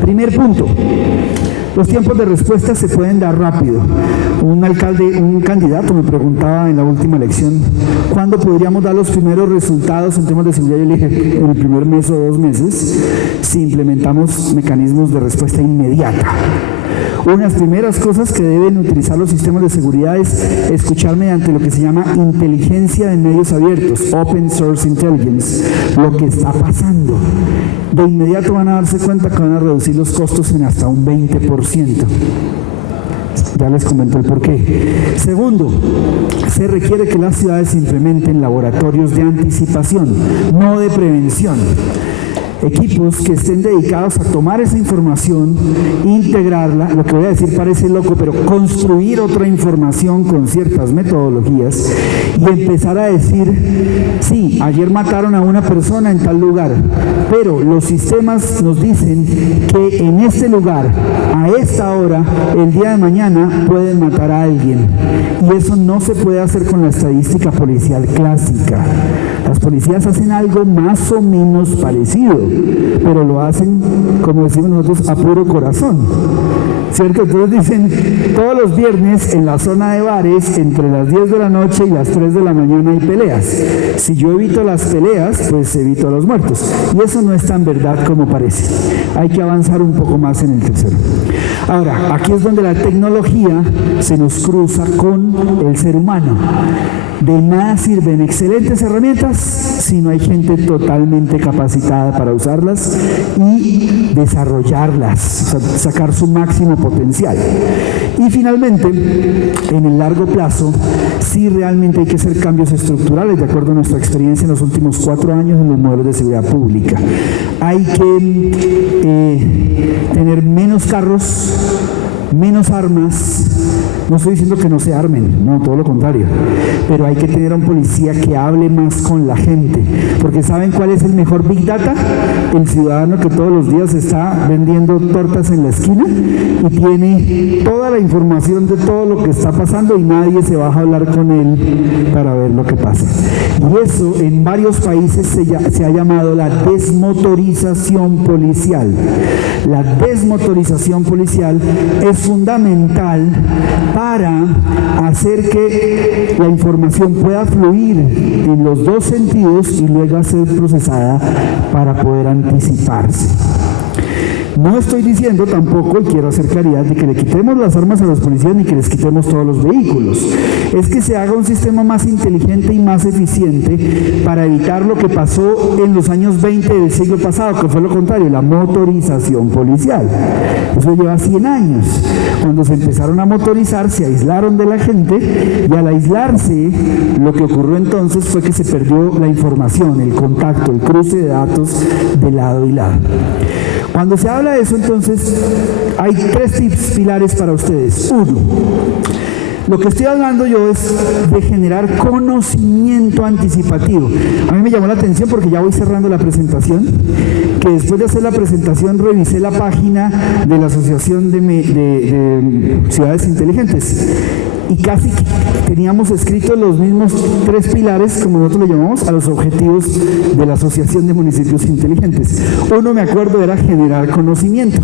Primer punto. Los tiempos de respuesta se pueden dar rápido. Un candidato me preguntaba en la última elección, ¿cuándo podríamos dar los primeros resultados en temas de seguridad? Yo le dije, en el primer mes o 2 meses, si implementamos mecanismos de respuesta inmediata. Unas primeras cosas que deben utilizar los sistemas de seguridad es escuchar mediante lo que se llama inteligencia de medios abiertos, Open Source Intelligence, lo que está pasando. De inmediato van a darse cuenta que van a reducir los costos en hasta un 20%. Ya les comento el porqué. Segundo, se requiere que las ciudades implementen laboratorios de anticipación, no de prevención. Equipos que estén dedicados a tomar esa información, integrarla, lo que voy a decir parece loco, pero construir otra información con ciertas metodologías y empezar a decir, sí, ayer mataron a una persona en tal lugar, pero los sistemas nos dicen que en este lugar, a esta hora, el día de mañana pueden matar a alguien. Y eso no se puede hacer con la estadística policial clásica. Las policías hacen algo más o menos parecido, pero lo hacen, como decimos nosotros, a puro corazón, ¿cierto? Entonces dicen, todos los viernes en la zona de bares, entre las 10 de la noche y las 3 de la mañana hay peleas. Si yo evito las peleas, pues evito a los muertos. Y eso no es tan verdad como parece. Hay que avanzar un poco más en el tercero. Ahora, aquí es donde la tecnología se nos cruza con el ser humano. De nada sirven excelentes herramientas si no hay gente totalmente capacitada para usarlas y desarrollarlas, o sea, sacar su máximo potencial. Y finalmente, en el largo plazo, sí realmente hay que hacer cambios estructurales, de acuerdo a nuestra experiencia en los últimos 4 años en los modelos de seguridad pública. Hay que tener menos carros, menos armas. No estoy diciendo que no se armen, no, todo lo contrario, pero hay que tener a un policía que hable más con la gente, porque ¿saben cuál es el mejor Big Data? El ciudadano que todos los días está vendiendo tortas en la esquina y tiene toda la información de todo lo que está pasando y nadie se baja a hablar con él para ver lo que pasa. Y eso en varios países se ha llamado la desmotorización policial. La desmotorización policial es fundamental para hacer que la información pueda fluir en los dos sentidos y luego ser procesada para poder anticiparse. No estoy diciendo tampoco, y quiero hacer claridad, de que le quitemos las armas a los policías ni que les quitemos todos los vehículos. Es que se haga un sistema más inteligente y más eficiente para evitar lo que pasó en los años 20 del siglo pasado, que fue lo contrario, la motorización policial. Eso lleva 100 años. Cuando se empezaron a motorizar, se aislaron de la gente y al aislarse, lo que ocurrió entonces fue que se perdió la información, el contacto, el cruce de datos de lado y lado. Cuando se habla de eso, entonces, hay 3 tips pilares para ustedes. 1, lo que estoy hablando yo es de generar conocimiento anticipativo. A mí me llamó la atención porque ya voy cerrando la presentación, que después de hacer la presentación revisé la página de la Asociación de Ciudades Inteligentes y casi teníamos escritos los mismos 3 pilares, como nosotros le llamamos, a los objetivos de la Asociación de Municipios Inteligentes. Uno, me acuerdo, era generar conocimiento.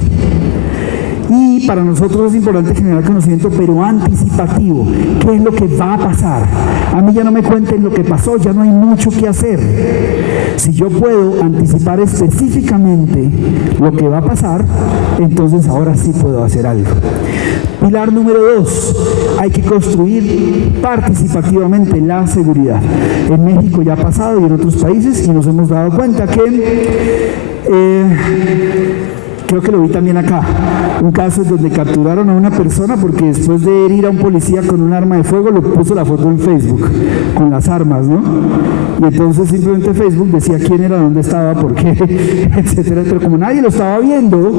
Y para nosotros es importante generar conocimiento, pero anticipativo. ¿Qué es lo que va a pasar? A mí ya no me cuenten lo que pasó, ya no hay mucho que hacer. Si yo puedo anticipar específicamente lo que va a pasar, entonces ahora sí puedo hacer algo. Pilar número 2, hay que construir participativamente la seguridad. En México ya ha pasado y en otros países, y nos hemos dado cuenta que creo que lo vi también acá, un caso donde capturaron a una persona porque después de herir a un policía con un arma de fuego, lo puso la foto en Facebook, con las armas, ¿no? Y entonces simplemente Facebook decía quién era, dónde estaba, por qué, etcétera. Pero como nadie lo estaba viendo,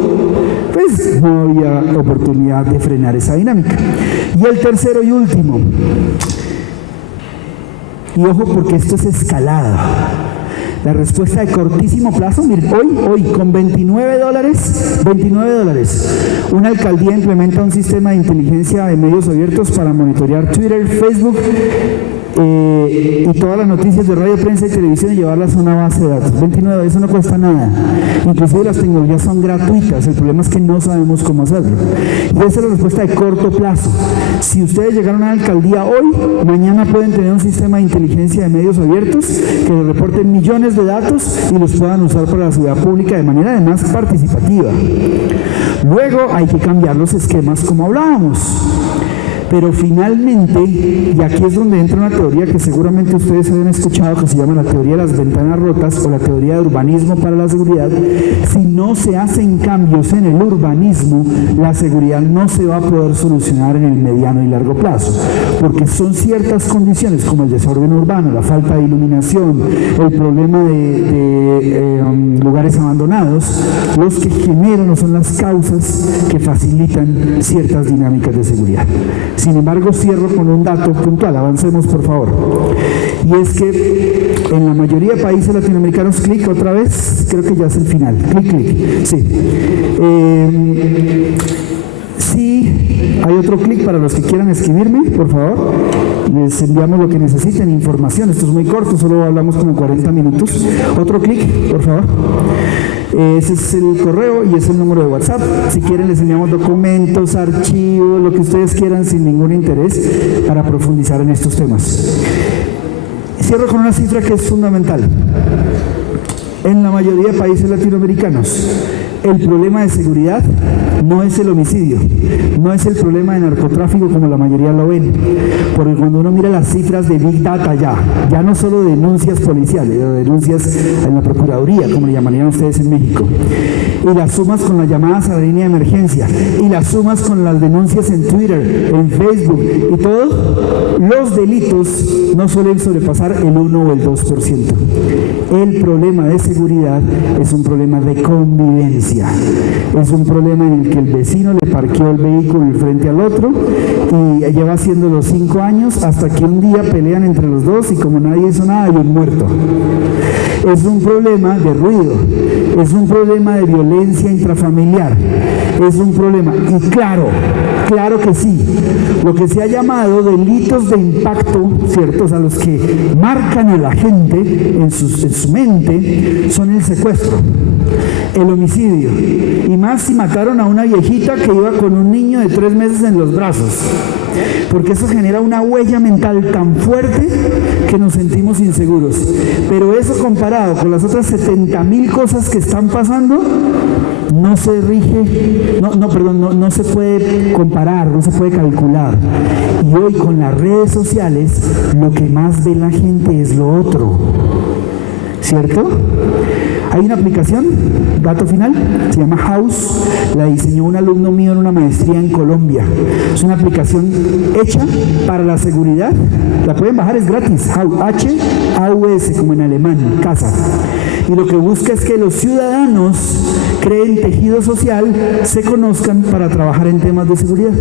pues no había oportunidad de frenar esa dinámica. Y el tercero y último, y ojo porque esto es escalada. La respuesta de cortísimo plazo, miren, hoy con $29, una alcaldía implementa un sistema de inteligencia de medios abiertos para monitorear Twitter, Facebook y todas las noticias de radio, prensa y televisión y llevarlas a una base de datos. $29, eso no cuesta nada. Inclusive las tecnologías son gratuitas, el problema es que no sabemos cómo hacerlo. Y esa es la respuesta de corto plazo. Si ustedes llegaron a la alcaldía hoy, mañana pueden tener un sistema de inteligencia de medios abiertos que les reporten millones de datos y los puedan usar para la seguridad pública de manera además participativa. Luego hay que cambiar los esquemas como hablábamos. Pero finalmente, y aquí es donde entra una teoría que seguramente ustedes habían escuchado, que se llama la teoría de las ventanas rotas o la teoría de urbanismo para la seguridad. Si no se hacen cambios en el urbanismo, la seguridad no se va a poder solucionar en el mediano y largo plazo, porque son ciertas condiciones como el desorden urbano, la falta de iluminación, el problema de lugares abandonados, los que generan o son las causas que facilitan ciertas dinámicas de seguridad. Sin embargo, cierro con un dato puntual, avancemos por favor. Y es que en la mayoría de países latinoamericanos, clic otra vez, creo que ya es el final, clic, sí. Sí, hay otro clic para los que quieran escribirme, por favor. Les enviamos lo que necesiten, información, esto es muy corto, solo hablamos como 40 minutos. Otro clic, por favor. Ese es el correo y es el número de WhatsApp. Si quieren les enviamos documentos, archivos, lo que ustedes quieran sin ningún interés para profundizar en estos temas. Cierro con una cifra que es fundamental. En la mayoría de países latinoamericanos, el problema de seguridad no es el homicidio, no es el problema de narcotráfico como la mayoría lo ven, porque cuando uno mira las cifras de Big Data ya no solo denuncias policiales, denuncias en la Procuraduría, como le llamarían ustedes en México, y las sumas con las llamadas a la línea de emergencia, y las sumas con las denuncias en Twitter, en Facebook, y todo, los delitos no suelen sobrepasar el 1 o el 2%. El problema de seguridad es un problema de convivencia, es un problema en el que el vecino le parqueó el vehículo frente al otro y lleva haciéndolo 5 años hasta que un día pelean entre los dos y como nadie hizo nada hay un muerto. Es un problema de ruido, es un problema de violencia intrafamiliar, es un problema, y claro que sí, lo que se ha llamado delitos de impacto, ¿cierto? O sea, los que marcan a la gente en su mente son el secuestro, el homicidio, y más si mataron a una viejita que iba con un niño de 3 meses en los brazos, porque eso genera una huella mental tan fuerte que nos sentimos inseguros. Pero eso comparado con las otras 70,000 cosas que están pasando, no se rige, no se puede comparar, no se puede calcular. Y hoy con las redes sociales, lo que más ve la gente es lo otro, ¿cierto? Hay una aplicación, dato final, se llama House, la diseñó un alumno mío en una maestría en Colombia. Es una aplicación hecha para la seguridad, la pueden bajar, es gratis, H-A-U-S, como en alemán, casa. Y lo que busca es que los ciudadanos creen tejido social, se conozcan para trabajar en temas de seguridad.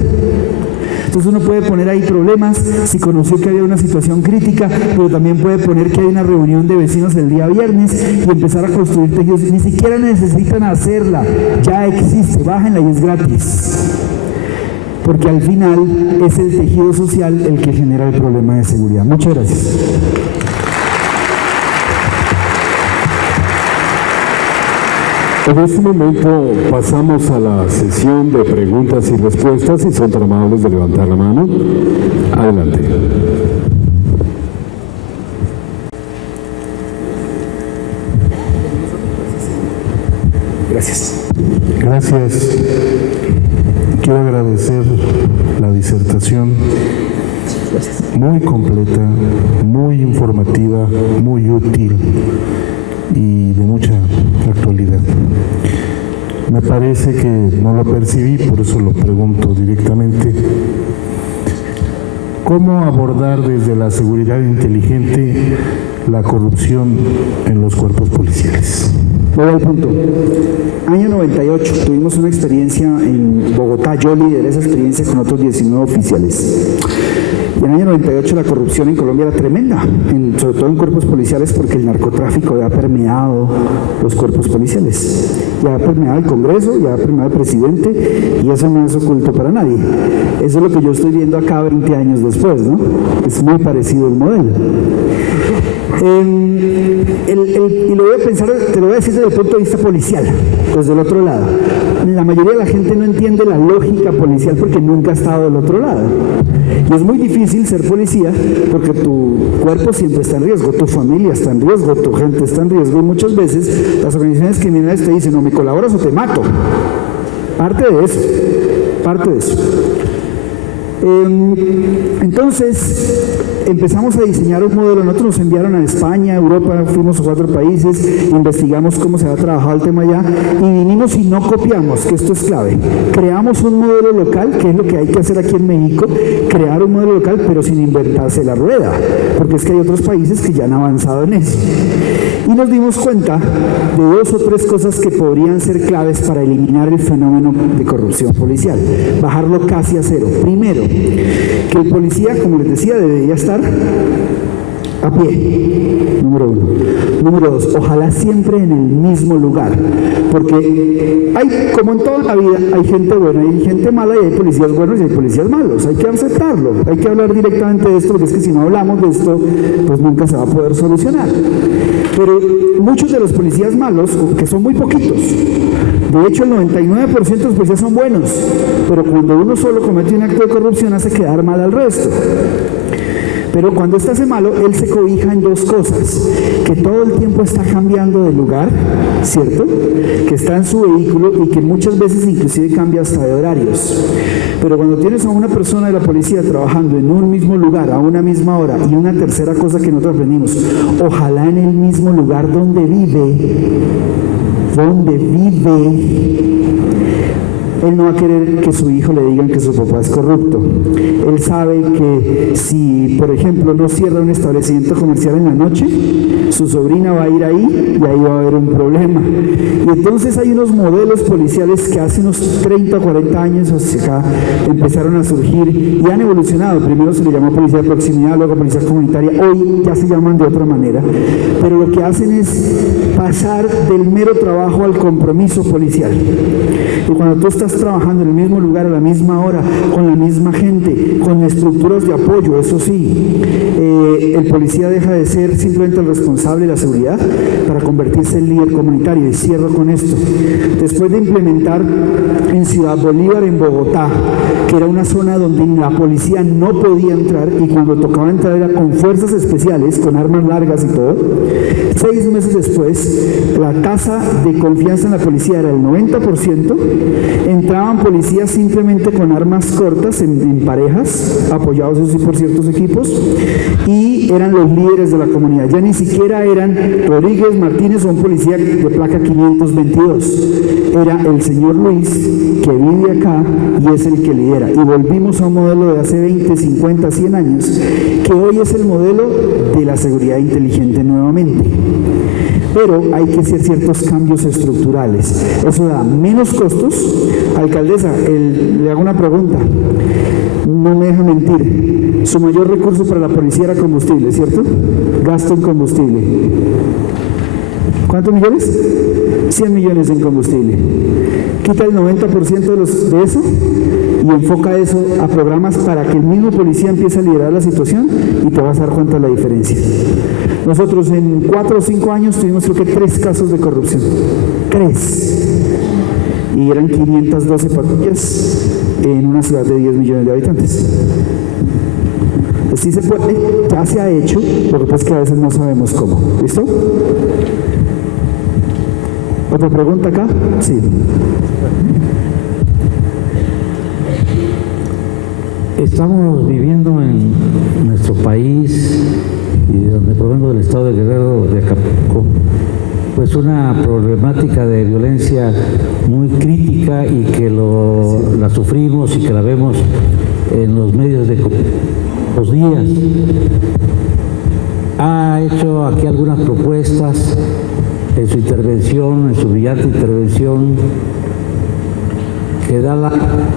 Entonces uno puede poner ahí problemas, si conoció que había una situación crítica, pero también puede poner que hay una reunión de vecinos el día viernes y empezar a construir tejidos. Ni siquiera necesitan hacerla, ya existe, bájenla y es gratis. Porque al final es el tejido social el que genera el problema de seguridad. Muchas gracias. En este momento pasamos a la sesión de preguntas y respuestas. Si son tan amables de levantar la mano. Adelante. Gracias. Gracias. Quiero agradecer la disertación muy completa, muy informativa, muy útil y de mucha actualidad. Me parece que no lo percibí, por eso lo pregunto directamente. ¿Cómo abordar desde la seguridad inteligente la corrupción en los cuerpos policiales? Voy al punto. Año 98, tuvimos una experiencia en Bogotá. Yo lideré esa experiencia con otros 19 oficiales. Y en el año 98 la corrupción en Colombia era tremenda, sobre todo en cuerpos policiales, porque el narcotráfico había permeado los cuerpos policiales. Ya había permeado el Congreso, ya había permeado el presidente, y eso no es oculto para nadie. Eso es lo que yo estoy viendo acá 20 años después, ¿no? Es muy parecido el modelo. Y lo voy a pensar, te lo voy a decir desde el punto de vista policial, desde el otro lado. La mayoría de la gente no entiende la lógica policial porque nunca ha estado del otro lado. Y es muy difícil ser policía porque tu cuerpo siempre está en riesgo, tu familia está en riesgo, tu gente está en riesgo, y muchas veces las organizaciones criminales te dicen: o me colaboras o te mato. Parte de eso. Entonces empezamos a diseñar un modelo. Nosotros nos enviaron a España, a Europa, fuimos a 4 países, investigamos cómo se había trabajado el tema allá y vinimos y no copiamos, que esto es clave. Creamos un modelo local, que es lo que hay que hacer aquí en México, crear un modelo local pero sin inventarse la rueda, porque es que hay otros países que ya han avanzado en eso. Y nos dimos cuenta de 2 o 3 cosas que podrían ser claves para eliminar el fenómeno de corrupción policial, bajarlo casi a cero. Primero, que el policía, como les decía, debería estar a pie, número 1. Número 2, ojalá siempre en el mismo lugar, porque hay, como en toda la vida, hay gente buena y hay gente mala, y hay policías buenos y hay policías malos. Hay que aceptarlo, hay que hablar directamente de esto, porque es que si no hablamos de esto, pues nunca se va a poder solucionar. Pero muchos de los policías malos, que son muy poquitos, de hecho el 99% de los policías son buenos, pero cuando uno solo comete un acto de corrupción hace quedar mal al resto. Pero cuando éste hace malo, él se cobija en 2 cosas: que todo el tiempo está cambiando de lugar, ¿cierto? Que está en su vehículo y que muchas veces inclusive cambia hasta de horarios. Pero cuando tienes a una persona de la policía trabajando en un mismo lugar, a una misma hora, y una tercera cosa que nosotros aprendimos, ojalá en el mismo lugar donde vive, él no va a querer que su hijo le digan que su papá es corrupto. Él sabe que si, por ejemplo, no cierra un establecimiento comercial en la noche, su sobrina va a ir ahí y ahí va a haber un problema. Y entonces hay unos modelos policiales que hace unos 30 o 40 años hacia acá empezaron a surgir y han evolucionado. Primero se le llamó policía de proximidad, luego policía comunitaria, hoy ya se llaman de otra manera. Pero lo que hacen es pasar del mero trabajo al compromiso policial. Y cuando tú estás trabajando en el mismo lugar, a la misma hora, con la misma gente, con estructuras de apoyo, eso sí, el policía deja de ser simplemente el responsable de la seguridad para convertirse en líder comunitario. Y cierro con esto. Después de implementar en Ciudad Bolívar, en Bogotá, que era una zona donde la policía no podía entrar, y cuando tocaba entrar era con fuerzas especiales, con armas largas y todo, 6 meses después, la tasa de confianza en la policía era el 90%, entraban policías simplemente con armas cortas en parejas, apoyados eso sí por ciertos equipos, y eran los líderes de la comunidad. Ya ni siquiera eran Rodríguez, Martínez o un policía de placa 522. Era el señor Luis, que vive acá y es el que lidera. Y volvimos a un modelo de hace 20, 50, 100 años, que hoy es el modelo de la seguridad inteligente nuevamente. Pero hay que hacer ciertos cambios estructurales. Eso da menos costos. Alcaldesa, le hago una pregunta. No me deja mentir. Su mayor recurso para la policía era combustible, ¿cierto? Gasto en combustible. ¿Cuántos millones? 100 millones en combustible. Quita el 90% de eso y enfoca eso a programas para que el mismo policía empiece a liderar la situación y te vas a dar cuenta de la diferencia. Nosotros en 4 o 5 años tuvimos creo que 3 casos de corrupción. 3. Y eran 512 patrullas en una ciudad de 10 millones de habitantes. Sí se puede, ya se ha hecho, lo que pasa es que a veces no sabemos cómo. ¿Listo? ¿Otra pregunta acá? Sí. Estamos viviendo en nuestro país, y de donde provengo, del estado de Guerrero, de Acapulco, pues una problemática de violencia muy crítica y que la sufrimos y que la vemos en los medios de los días. Ha hecho aquí algunas propuestas en su intervención, en su brillante intervención, que da la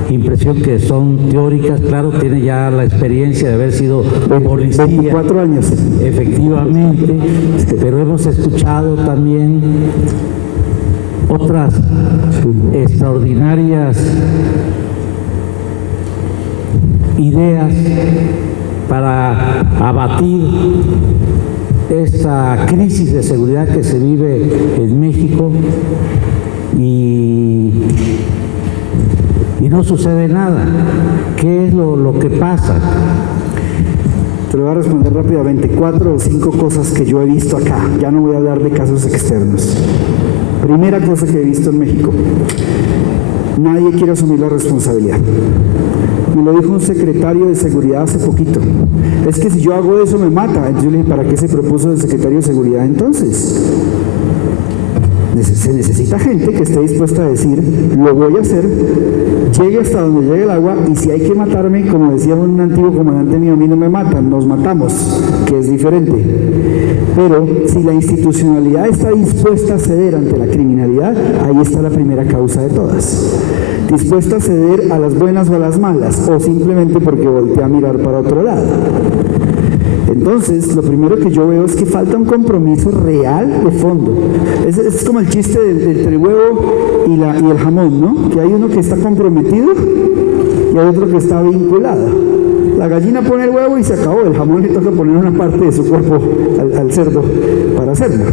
impresión que son teóricas. Claro, tiene ya la experiencia de haber sido policía. 24 años. Efectivamente, pero hemos escuchado también otras extraordinarias ideas para abatir esta crisis de seguridad que se vive en México y no sucede nada. ¿Qué es lo que pasa? Te lo voy a responder rápidamente. 4 o 5 cosas que yo he visto acá. Ya no voy a hablar de casos externos. Primera cosa que he visto en México. Nadie quiere asumir la responsabilidad. Me lo dijo un secretario de seguridad hace poquito. Es que si yo hago eso me mata. Entonces yo le dije, ¿para qué se propuso el secretario de seguridad entonces? Se necesita gente que esté dispuesta a decir, lo voy a hacer, llegue hasta donde llegue el agua, y si hay que matarme, como decía un antiguo comandante mío, a mí no me matan, nos matamos, que es diferente. Pero si la institucionalidad está dispuesta a ceder ante la criminalidad, ahí está la primera causa de todas. Dispuesta a ceder a las buenas o a las malas, o simplemente porque voltea a mirar para otro lado. Entonces, lo primero que yo veo es que falta un compromiso real de fondo. Es como el chiste del huevo y el jamón, ¿no? Que hay uno que está comprometido y hay otro que está vinculado. La gallina pone el huevo y se acabó. El jamón le toca poner una parte de su cuerpo al cerdo para hacerlo.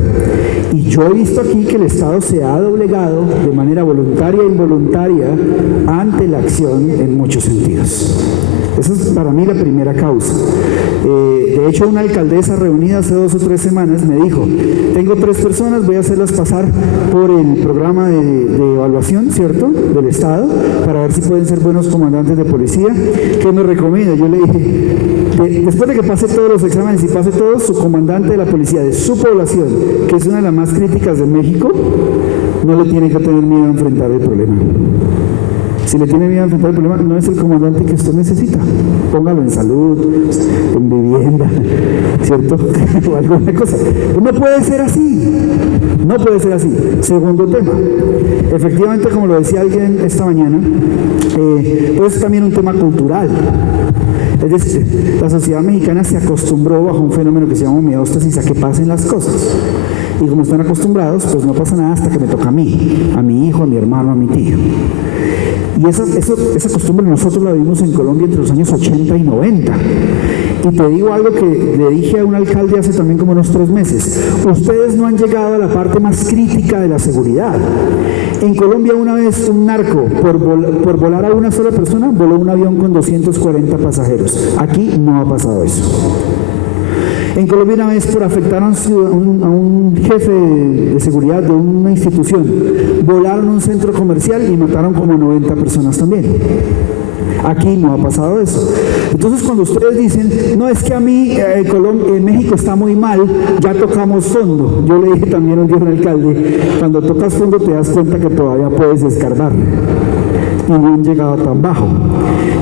Y yo he visto aquí que el Estado se ha doblegado de manera voluntaria e involuntaria ante la acción en muchos sentidos. Esa es para mí la primera causa. De hecho, una alcaldesa reunida hace 2 o 3 semanas me dijo, tengo 3 personas, voy a hacerlas pasar por el programa de evaluación, ¿cierto?, del Estado, para ver si pueden ser buenos comandantes de policía. ¿Qué me recomienda? Yo le dije, después de que pase todos los exámenes y pase todo, su comandante de la policía de su población, que es una de las más críticas de México, no le tiene que tener miedo a enfrentar el problema. Si le tiene miedo a enfrentar el problema, no es el comandante que usted necesita. Póngalo en salud, en vivienda, ¿cierto? O alguna cosa. No puede ser así. No puede ser así. Segundo tema. Efectivamente, como lo decía alguien esta mañana, pues es también un tema cultural. Es decir, la sociedad mexicana se acostumbró bajo un fenómeno que se llama homeostasis a que pasen las cosas. Y como están acostumbrados, pues no pasa nada hasta que me toca a mí, a mi hijo, a mi hermano, a mi tío. Y esa costumbre nosotros la vivimos en Colombia entre los años 80 y 90. Y te digo algo que le dije a un alcalde hace también como unos 3 meses. Ustedes no han llegado a la parte más crítica de la seguridad. En Colombia una vez un narco, por volar a una sola persona, voló un avión con 240 pasajeros. Aquí no ha pasado eso. En Colombia una vez por afectar a un jefe de seguridad de una institución, volaron un centro comercial y mataron como 90 personas también. Aquí no ha pasado eso. Entonces cuando ustedes dicen, no, es que a mí en México está muy mal, ya tocamos fondo. Yo le dije también un día al alcalde, cuando tocas fondo te das cuenta que todavía puedes escarbar. Y no han llegado tan bajo.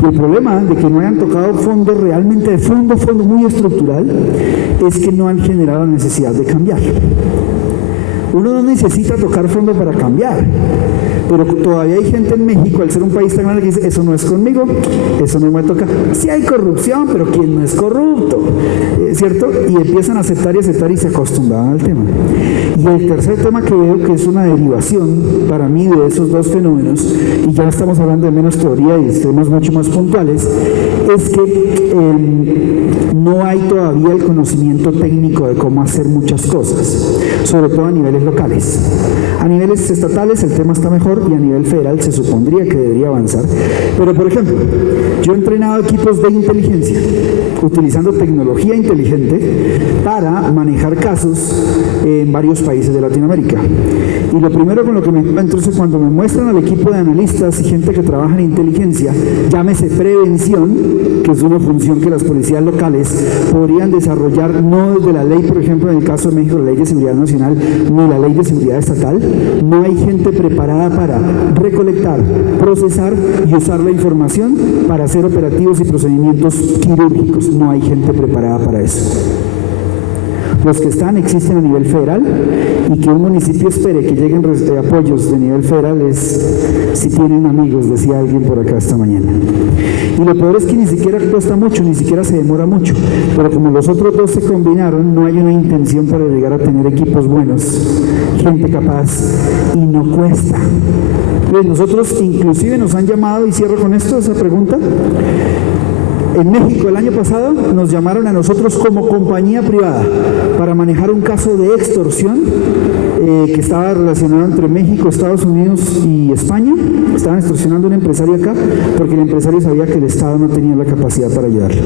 Y el problema de que no hayan tocado fondo realmente de fondo muy estructural, es que no han generado la necesidad de cambiar. Uno no necesita tocar fondo para cambiar, pero todavía hay gente en México, al ser un país tan grande, que dice, eso no es conmigo, eso no me toca. Sí hay corrupción, pero ¿quién no es corrupto? ¿Cierto? Y empiezan a aceptar y se acostumbran al tema. Y el tercer tema que veo que es una derivación para mí de esos 2 fenómenos, y ya estamos hablando de menos teoría y temas mucho más puntuales, es que no hay todavía el conocimiento técnico de cómo hacer muchas cosas, sobre todo a niveles locales. A niveles estatales el tema está mejor y a nivel federal se supondría que debería avanzar. Pero, por ejemplo, yo he entrenado equipos de inteligencia utilizando tecnología inteligente para manejar casos en varios países de Latinoamérica. Y lo primero con lo que me encuentro es que cuando me muestran al equipo de analistas y gente que trabaja en inteligencia, llámese prevención, que es una función que las policías locales podrían desarrollar, no desde la ley, por ejemplo, en el caso de México, la Ley de Seguridad Nacional, ni la Ley de Seguridad Estatal. No hay gente preparada para recolectar, procesar y usar la información para hacer operativos y procedimientos quirúrgicos. No hay gente preparada para eso. Los que están existen a nivel federal, y que un municipio espere que lleguen apoyos de nivel federal es si tienen amigos, decía alguien por acá esta mañana. Y lo peor es que ni siquiera cuesta mucho, ni siquiera se demora mucho, pero como los otros dos se combinaron, no hay una intención para llegar a tener equipos buenos, gente capaz, y no cuesta. Nosotros inclusive nos han llamado, y cierro con esto, esa pregunta. En México el año pasado nos llamaron a nosotros como compañía privada para manejar un caso de extorsión que estaba relacionado entre México, Estados Unidos y España. Estaban extorsionando a un empresario acá porque el empresario sabía que el Estado no tenía la capacidad para ayudarlo.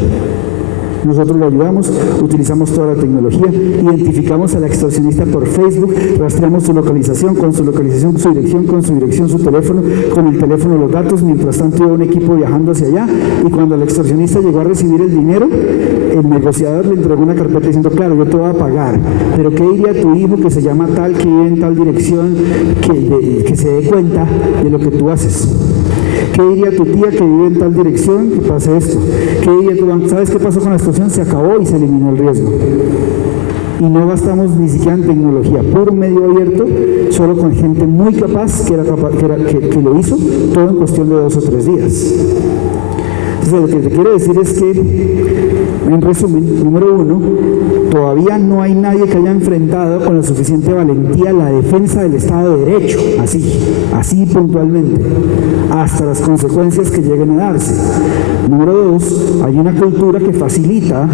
Nosotros lo ayudamos, utilizamos toda la tecnología, identificamos al extorsionista por Facebook, rastreamos su localización, su dirección, con su dirección, su teléfono, con el teléfono, los datos. Mientras tanto iba un equipo viajando hacia allá, y cuando el extorsionista llegó a recibir el dinero, el negociador le entregó una carpeta diciendo: claro, yo te voy a pagar, pero ¿qué diría tu hijo que se llama tal, que vive en tal dirección, que se dé cuenta de lo que tú haces? ¿Qué diría tu tía que vive en tal dirección que pase esto? ¿Qué diría tu banco? ¿Sabes qué pasó con la extorsión? Se acabó y se eliminó el riesgo. Y no gastamos ni siquiera en tecnología, puro medio abierto, solo con gente muy capaz que lo hizo, todo en cuestión de 2 o 3 días. Entonces, lo que te quiero decir es que, en resumen, número 1, todavía no hay nadie que haya enfrentado con la suficiente valentía la defensa del Estado de Derecho, así puntualmente, hasta las consecuencias que lleguen a darse. Número 2, hay una cultura que facilita,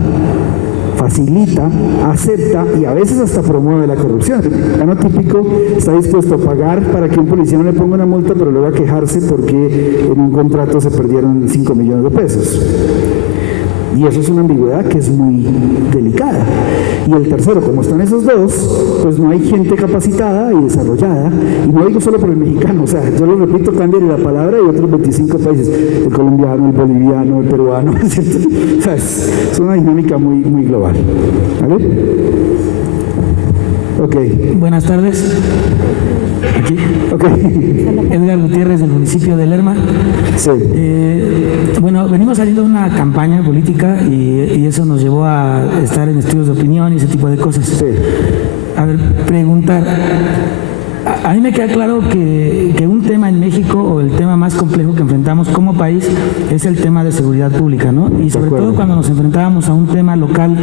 acepta y a veces hasta promueve la corrupción. El mexicano típico está dispuesto a pagar para que un policía no le ponga una multa, pero luego a quejarse porque en un contrato se perdieron 5 millones de pesos. Y eso es una ambigüedad que es muy delicada. Y el tercero, como están esos dos, pues no hay gente capacitada y desarrollada, y no digo solo por el mexicano, o sea, yo lo repito, cambian la palabra y otros 25 países, el colombiano, el boliviano, el peruano, ¿cierto? O sea, es una dinámica muy global. ¿Vale? Ok. Buenas tardes. Aquí. Ok. Edgar Gutiérrez, del municipio de Lerma. Sí. Bueno, venimos saliendo de una campaña política y eso nos llevó a estar en estudios de opinión y ese tipo de cosas. Sí. A ver, preguntar. A mí me queda claro que un tema en México, o el tema más complejo que enfrentamos como país, es el tema de seguridad pública, ¿no? Y sobre todo cuando nos enfrentábamos a un tema local,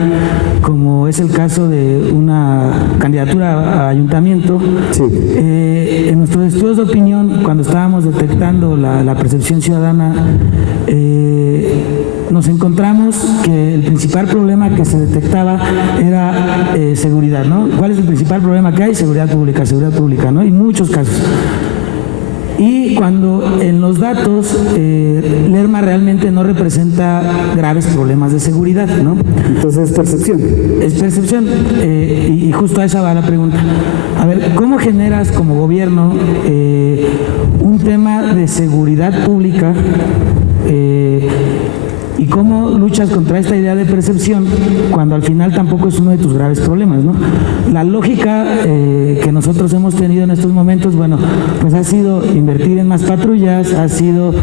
como es el caso de una candidatura a ayuntamiento. Sí. En nuestros estudios de opinión, cuando estábamos detectando la percepción ciudadana, nos encontramos que el principal problema que se detectaba era seguridad, ¿no? ¿Cuál es el principal problema que hay? Seguridad pública, ¿no? Y muchos casos. Y cuando en los datos Lerma realmente no representa graves problemas de seguridad, ¿no? Entonces es percepción. Es percepción, y justo a esa va la pregunta. A ver, ¿cómo generas como gobierno un tema de seguridad pública y cómo luchas contra esta idea de percepción cuando al final tampoco es uno de tus graves problemas, ¿no? La lógica que nosotros hemos tenido en estos momentos, bueno, pues ha sido invertir en más patrullas, ha sido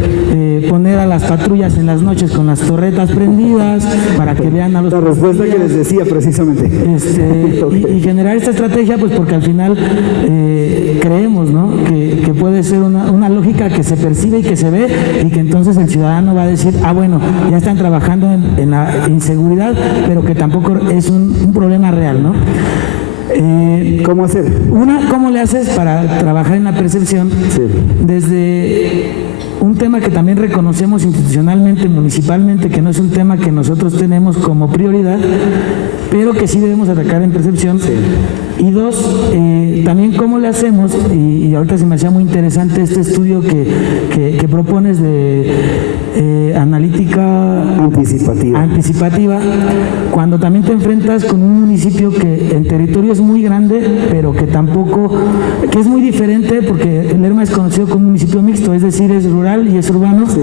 poner a las patrullas en las noches con las torretas prendidas para que vean a los... La respuesta que les decía precisamente. Y generar esta estrategia, pues porque al final creemos, ¿no? Que puede ser una lógica que se percibe y que se ve, y que entonces el ciudadano va a decir, ah, bueno, ya están trabajando en la inseguridad, pero que tampoco es un problema real, ¿no? ¿Cómo hacer? ¿Cómo le haces para trabajar en la percepción? Sí. Desde un tema que también reconocemos institucionalmente, municipalmente, que no es un tema que nosotros tenemos como prioridad, pero que sí debemos atacar en percepción. Sí. Y dos, también cómo le hacemos, y ahorita se me hacía muy interesante este estudio que propones de analítica anticipativa, cuando también te enfrentas con un municipio que en territorio es muy grande, pero que tampoco, que es muy diferente, porque Lerma es conocido como un municipio mixto, es decir, es rural y es urbano, sí.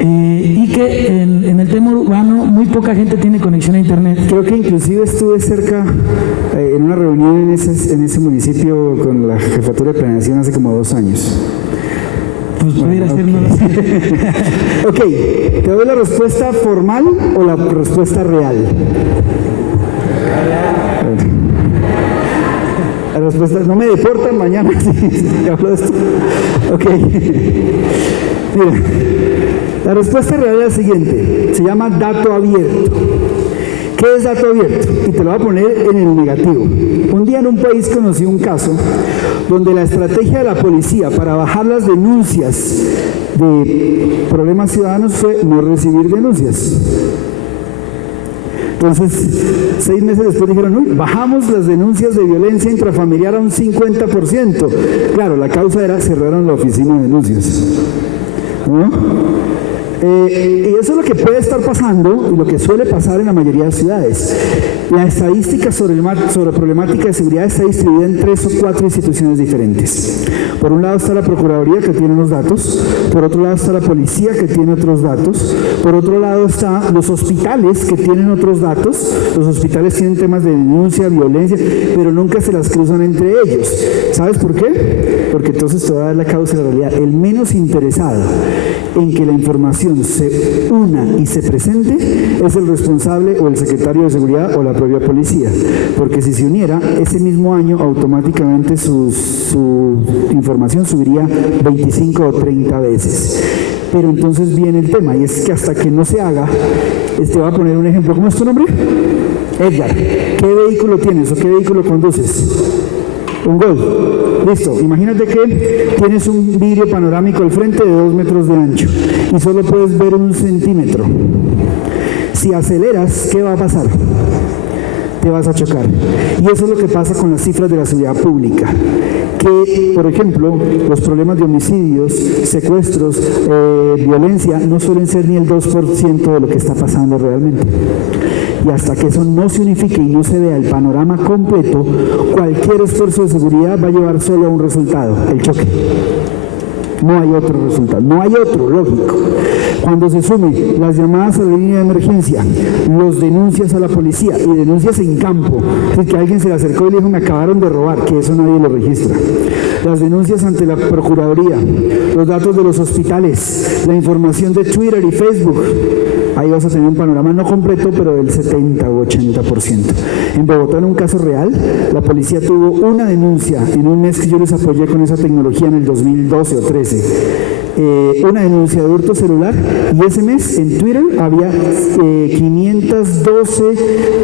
Y que en el tema urbano muy poca gente tiene conexión a internet. Creo que inclusive estuve cerca en una reunión en ese municipio con la jefatura de planeación hace como 2 años. Pues pudiera ser, no lo sé. Ok, ¿te doy la respuesta formal o la respuesta real? La respuesta es, no me deportan mañana si hablo de esto. Ok. Mira, la respuesta real es la siguiente, se llama dato abierto. ¿Qué es dato abierto? Y te lo voy a poner en el negativo. Un día en un país conocí un caso donde la estrategia de la policía para bajar las denuncias de problemas ciudadanos fue no recibir denuncias. Entonces, 6 meses después dijeron, uy, bajamos las denuncias de violencia intrafamiliar a un 50%. Claro, la causa era cerraron la oficina de denuncias, ¿no? Y eso es lo que puede estar pasando y lo que suele pasar en la mayoría de ciudades. La estadística sobre problemática de seguridad está distribuida en 3 o 4 instituciones diferentes. Por un lado está la Procuraduría, que tiene unos datos, por otro lado está la Policía, que tiene otros datos, por otro lado están los hospitales, que tienen otros datos. Los hospitales tienen temas de denuncia, violencia, pero nunca se las cruzan entre ellos. ¿Sabes por qué? Porque entonces te va a dar la causa de la realidad. El menos interesado en que la información se una y se presente es el responsable o el secretario de seguridad o la propia policía, porque si se uniera ese mismo año automáticamente su información subiría 25 o 30 veces. Pero entonces viene el tema, y es que hasta que no se haga, te voy a poner un ejemplo. ¿Cómo es tu nombre? Edgar. ¿Qué vehículo tienes o qué vehículo conduces? Un Golf. Listo. Imagínate que tienes un vidrio panorámico al frente de 2 metros de ancho y solo puedes ver 1 centímetro. Si aceleras, ¿qué va a pasar? Te vas a chocar. Y eso es lo que pasa con las cifras de la seguridad pública. Que, por ejemplo, los problemas de homicidios, secuestros, violencia, no suelen ser ni el 2% de lo que está pasando realmente. Y hasta que eso no se unifique y no se vea el panorama completo, cualquier esfuerzo de seguridad va a llevar solo a un resultado, el choque. No hay otro resultado, no hay otro lógico. Cuando se sume las llamadas a la línea de emergencia, los denuncias a la policía y denuncias en campo, es que alguien se le acercó y le dijo me acabaron de robar, que eso nadie lo registra. Las denuncias ante la Procuraduría, los datos de los hospitales, la información de Twitter y Facebook, ahí vas a tener un panorama no completo, pero del 70 u 80%. En Bogotá, en un caso real, la policía tuvo una denuncia en un mes que yo les apoyé con esa tecnología en el 2012 o 13. Una denuncia de hurto celular, y ese mes en Twitter había 512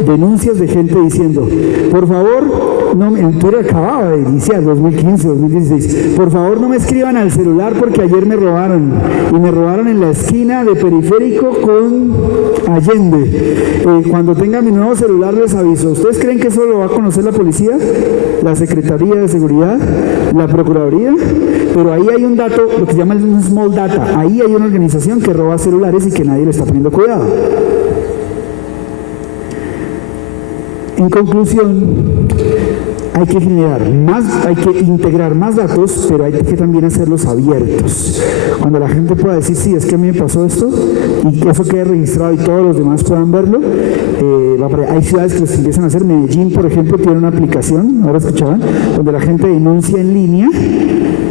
denuncias de gente diciendo, por favor, no, en Twitter acababa de iniciar, 2015, 2016, por favor no me escriban al celular porque ayer me robaron, y me robaron en la esquina de Periférico con Allende. Cuando tengan mi nuevo celular les aviso. ¿Ustedes creen que eso lo va a conocer la policía, la Secretaría de Seguridad, la Procuraduría? Pero ahí hay un dato, lo que se llama el small data. Ahí hay una organización que roba celulares y que nadie le está poniendo cuidado. En conclusión, hay que generar más, hay que integrar más datos, pero hay que también hacerlos abiertos. Cuando la gente pueda decir, sí, es que a mí me pasó esto, y que eso quede registrado y todos los demás puedan verlo, hay ciudades que los empiezan a hacer. Medellín, por ejemplo, tiene una aplicación, ahora escuchaban, donde la gente denuncia en línea,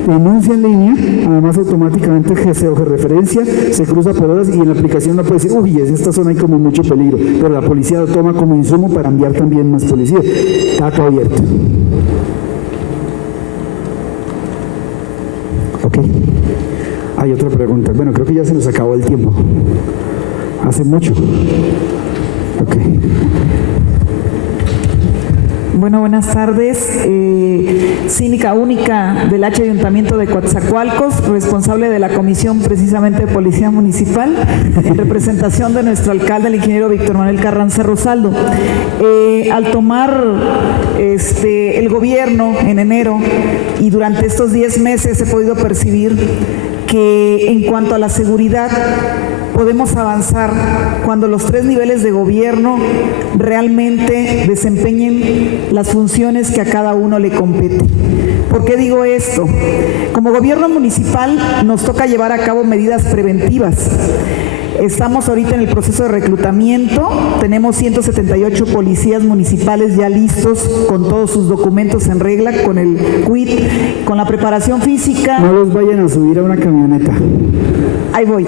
además automáticamente se referencia, se cruza por horas y en la aplicación no puede decir, uy, en esta zona hay como mucho peligro, pero la policía lo toma como insumo para enviar también más policía. Dato abierto. Ok. Hay otra pregunta. Bueno, creo que ya se nos acabó el tiempo. Hace mucho. Ok. Bueno, buenas tardes. Síndica única del H Ayuntamiento de Coatzacoalcos, responsable de la Comisión precisamente de Policía Municipal, en representación de nuestro alcalde, el ingeniero Víctor Manuel Carranza Rosaldo. Al tomar el gobierno en enero y durante estos 10 meses he podido percibir que en cuanto a la seguridad podemos avanzar cuando los 3 niveles de gobierno realmente desempeñen las funciones que a cada uno le compete. ¿Por qué digo esto? Como gobierno municipal nos toca llevar a cabo medidas preventivas. Estamos ahorita en el proceso de reclutamiento, tenemos 178 policías municipales ya listos con todos sus documentos en regla, con el quit, con la preparación física. No los vayan a subir a una camioneta. Ahí voy,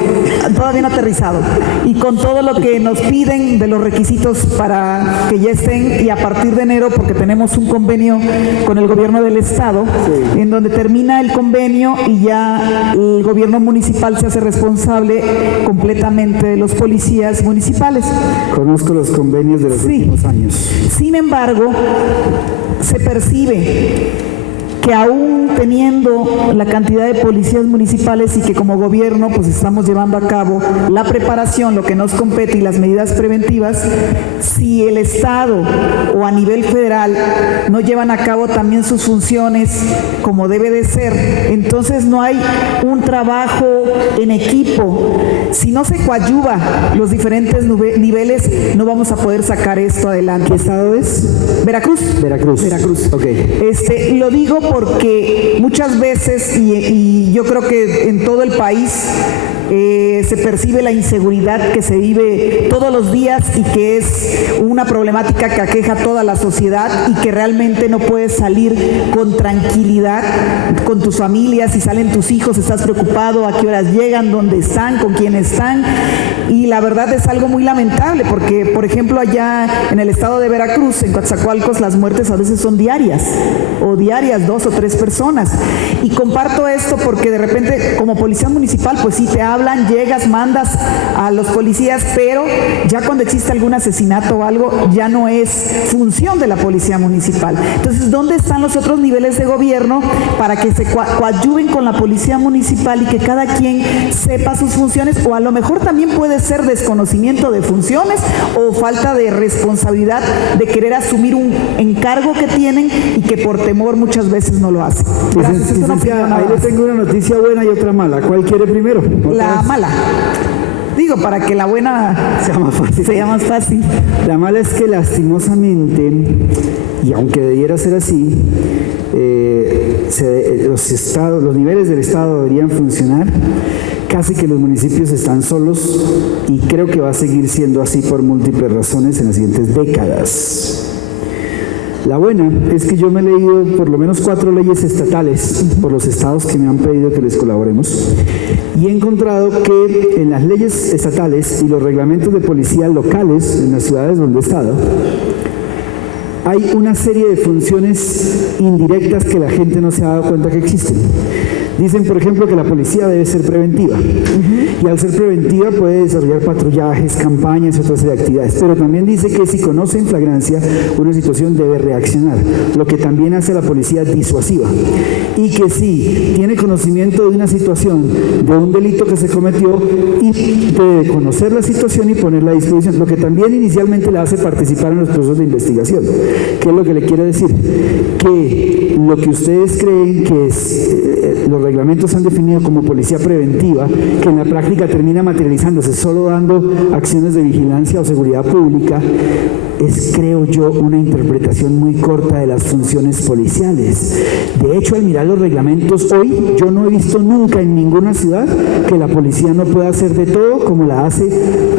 todavía no aterrizado. Y con todo lo que nos piden de los requisitos para que ya estén, y a partir de enero, porque tenemos un convenio con el gobierno del estado, sí, en donde termina el convenio y ya el gobierno municipal se hace responsable completamente de los policías municipales. Conozco los convenios de los últimos años. Sin embargo, se percibe que aún teniendo la cantidad de policías municipales y que como gobierno pues estamos llevando a cabo la preparación, lo que nos compete y las medidas preventivas, si el Estado o a nivel federal no llevan a cabo también sus funciones como debe de ser, entonces no hay un trabajo en equipo. Si no se coadyuva los diferentes niveles, no vamos a poder sacar esto adelante. ¿Qué estado es? Veracruz. Veracruz. Veracruz. Ok. Lo digo porque muchas veces, y yo creo que en todo el país, se percibe la inseguridad que se vive todos los días y que es una problemática que aqueja a toda la sociedad y que realmente no puedes salir con tranquilidad con tus familias. Si salen tus hijos, estás preocupado a qué horas llegan, dónde están, con quién están, y la verdad es algo muy lamentable porque, por ejemplo, allá en el estado de Veracruz, en Coatzacoalcos, las muertes a veces son diarias, 2 o 3 personas, y comparto esto porque de repente como policía municipal pues sí te hablan, llegas, mandas a los policías, pero ya cuando existe algún asesinato o algo ya no es función de la policía municipal. Entonces, ¿dónde están los otros niveles de gobierno para que se coadyuven con la policía municipal y que cada quien sepa sus funciones? O a lo mejor también puede ser desconocimiento de funciones o falta de responsabilidad de querer asumir un encargo que tienen y que por temor muchas veces no lo hacen. Gracias. Ahí le tengo una noticia buena y otra mala. ¿Cuál quiere primero? La mala. Digo, para que la buena sea más fácil. La mala es que lastimosamente, y aunque debiera ser así, los niveles del Estado deberían funcionar. Casi que los municipios están solos y creo que va a seguir siendo así por múltiples razones en las siguientes décadas. La buena es que yo me he leído por lo menos 4 leyes estatales por los estados que me han pedido que les colaboremos y he encontrado que en las leyes estatales y los reglamentos de policía locales en las ciudades donde he estado hay una serie de funciones indirectas que la gente no se ha dado cuenta que existen. Dicen, por ejemplo, que la policía debe ser preventiva y al ser preventiva puede desarrollar patrullajes, campañas y otras actividades, pero también dice que si conoce en flagrancia una situación debe reaccionar, lo que también hace a la policía disuasiva, y que si tiene conocimiento de una situación, de un delito que se cometió, y debe conocer la situación y ponerla a disposición, lo que también inicialmente le hace participar en los procesos de investigación. ¿Qué es lo que le quiero decir? Que lo que ustedes creen que es los reglamentos han definido como policía preventiva, que en la práctica termina materializándose solo dando acciones de vigilancia o seguridad pública, es, creo yo, una interpretación muy corta de las funciones policiales. De hecho, al mirar los reglamentos hoy, yo no he visto nunca en ninguna ciudad que la policía no pueda hacer de todo como la hace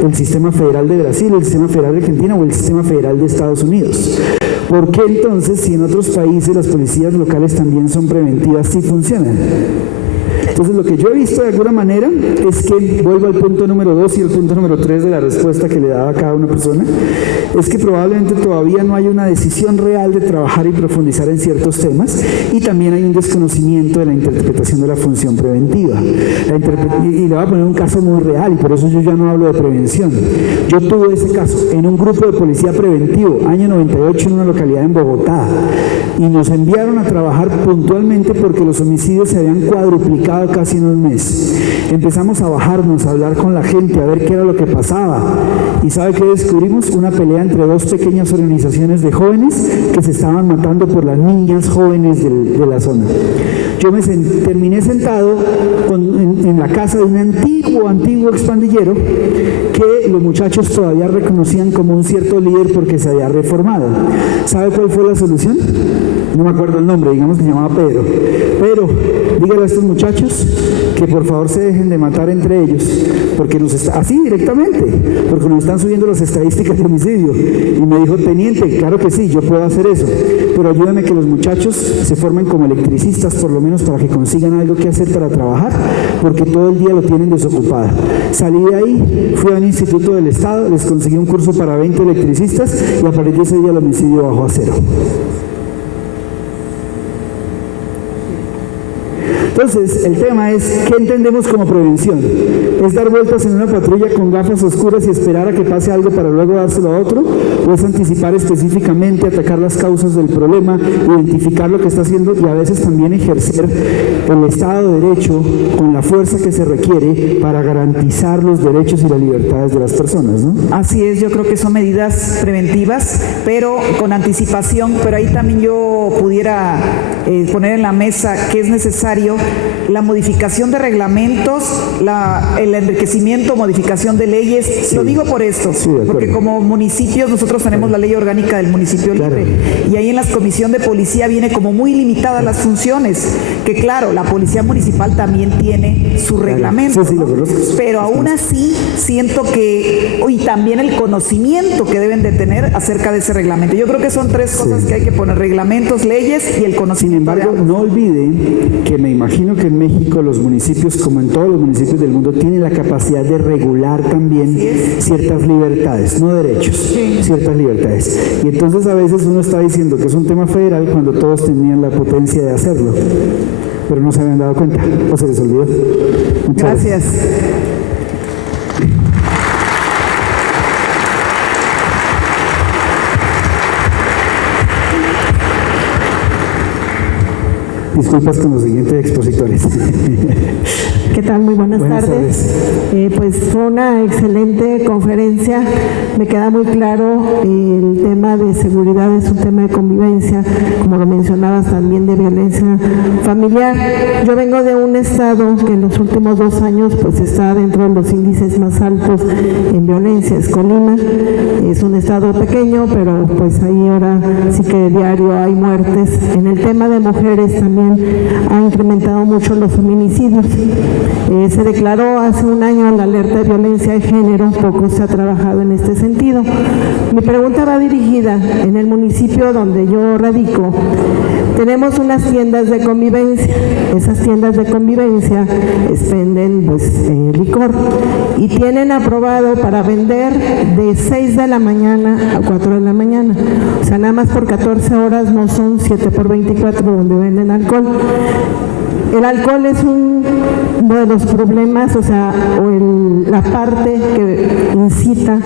el sistema federal de Brasil, el sistema federal de Argentina o el sistema federal de Estados Unidos. ¿Por qué entonces, si en otros países las policías locales también son preventivas, sí funcionan? Entonces, lo que yo he visto de alguna manera es que, vuelvo al punto número 2 y el punto número 3 de la respuesta que le daba a cada una persona, es que probablemente todavía no hay una decisión real de trabajar y profundizar en ciertos temas, y también hay un desconocimiento de la interpretación de la función preventiva. Y le voy a poner un caso muy real, y por eso yo ya no hablo de prevención. Yo tuve ese caso en un grupo de policía preventivo, año 98, en una localidad en Bogotá, y nos enviaron a trabajar puntualmente porque los homicidios se habían cuadruplicado casi en un mes. Empezamos a bajarnos, a hablar con la gente, a ver qué era lo que pasaba, y ¿sabe qué descubrimos? Una pelea entre dos pequeñas organizaciones de jóvenes que se estaban matando por las niñas jóvenes de la zona. Yo terminé sentado en la casa de un antiguo expandillero que los muchachos todavía reconocían como un cierto líder porque se había reformado. ¿Sabe cuál fue la solución? No me acuerdo el nombre, digamos que se llamaba Pedro. Pero dígale a estos muchachos que por favor se dejen de matar entre ellos, porque así directamente, porque nos están subiendo las estadísticas de homicidio. Y me dijo: teniente, claro que sí, yo puedo hacer eso, pero ayúdame que los muchachos se formen como electricistas, por lo menos para que consigan algo que hacer para trabajar, porque todo el día lo tienen desocupado. Salí de ahí, fui a un instituto del Estado, les conseguí un curso para 20 electricistas, y a partir de ese día el homicidio bajó a 0. Entonces, el tema es, ¿qué entendemos como prevención? ¿Es dar vueltas en una patrulla con gafas oscuras y esperar a que pase algo para luego dárselo a otro? ¿O es anticipar específicamente, atacar las causas del problema, identificar lo que está haciendo y a veces también ejercer el Estado de Derecho con la fuerza que se requiere para garantizar los derechos y las libertades de las personas, ¿no? Así es, yo creo que son medidas preventivas, pero con anticipación, pero ahí también yo pudiera poner en la mesa que es necesario la modificación de reglamentos, el enriquecimiento, modificación de leyes. Sí. Lo digo por esto, sí, porque como municipios nosotros tenemos la ley orgánica del municipio libre, y ahí en la comisión de policía viene como muy limitadas las funciones, que claro, la policía municipal también tiene su reglamento, sí, ¿no? Pero aún así siento que, y también el conocimiento que deben de tener acerca de ese reglamento. Yo creo que son tres cosas que hay que poner: reglamentos, leyes y el conocimiento. Sin embargo, no olviden que me imagino que en México los municipios, como en todos los municipios del mundo, tienen la capacidad de regular también ciertas libertades, no derechos, ciertas libertades. Y entonces a veces uno está diciendo que es un tema federal cuando todos tenían la potencia de hacerlo, pero no se habían dado cuenta o se les olvidó. Muchas gracias. Disculpas con los siguientes expositores. ¿Qué tal? Muy buenas tardes. Pues fue una excelente conferencia. Me queda muy claro el tema de seguridad es un tema de convivencia, como lo mencionabas también, de violencia familiar. Yo vengo de un estado que en los últimos 2 años pues está dentro de los índices más altos en violencia, es Colima. Es un estado pequeño, pero pues ahí ahora sí que diario hay muertes. En el tema de mujeres también ha incrementado mucho los feminicidios. Se declaró hace un año la alerta de violencia de género, poco se ha trabajado en este sentido. Mi pregunta va dirigida en el municipio donde yo radico. Tenemos unas tiendas de convivencia. Esas tiendas de convivencia venden licor y tienen aprobado para vender de 6 de la mañana a 4 de la mañana. O sea, nada más por 14 horas, no son 7 por 24 donde venden alcohol. El alcohol es uno de los problemas, la parte que incita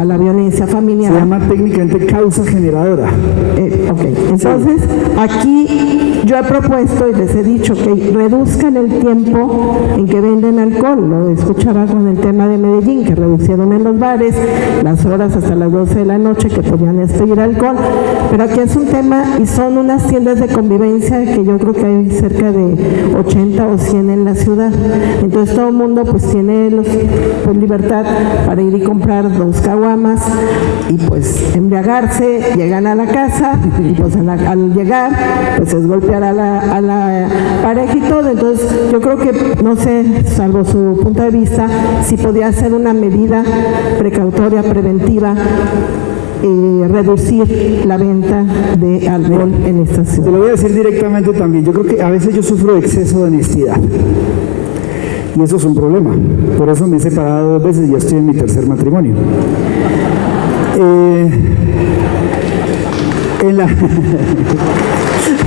a la violencia familiar. Se llama técnicamente causa generadora. Entonces, aquí yo he propuesto y les he dicho que reduzcan el tiempo en que venden alcohol. Lo escuchaba con el tema de Medellín, que reducieron en los bares las horas hasta las 12 de la noche que podían expedir alcohol. Pero aquí es un tema, y son unas tiendas de convivencia que yo creo que hay cerca de 80 o 100 en la ciudad. Entonces todo el mundo pues tiene libertad para ir y comprar 2 caguamas y pues embriagarse, llegan a la casa y pues al llegar pues es golpear a la pareja y todo. Entonces yo creo que, no sé, salvo su punto de vista, si podía ser una medida precautoria, preventiva, reducir la venta de alcohol en esta Te ciudad. lo voy a decir directamente también. Yo creo que a veces yo sufro de exceso de honestidad. Y eso es un problema. Por eso me he separado 2 veces y ya estoy en mi 3er matrimonio.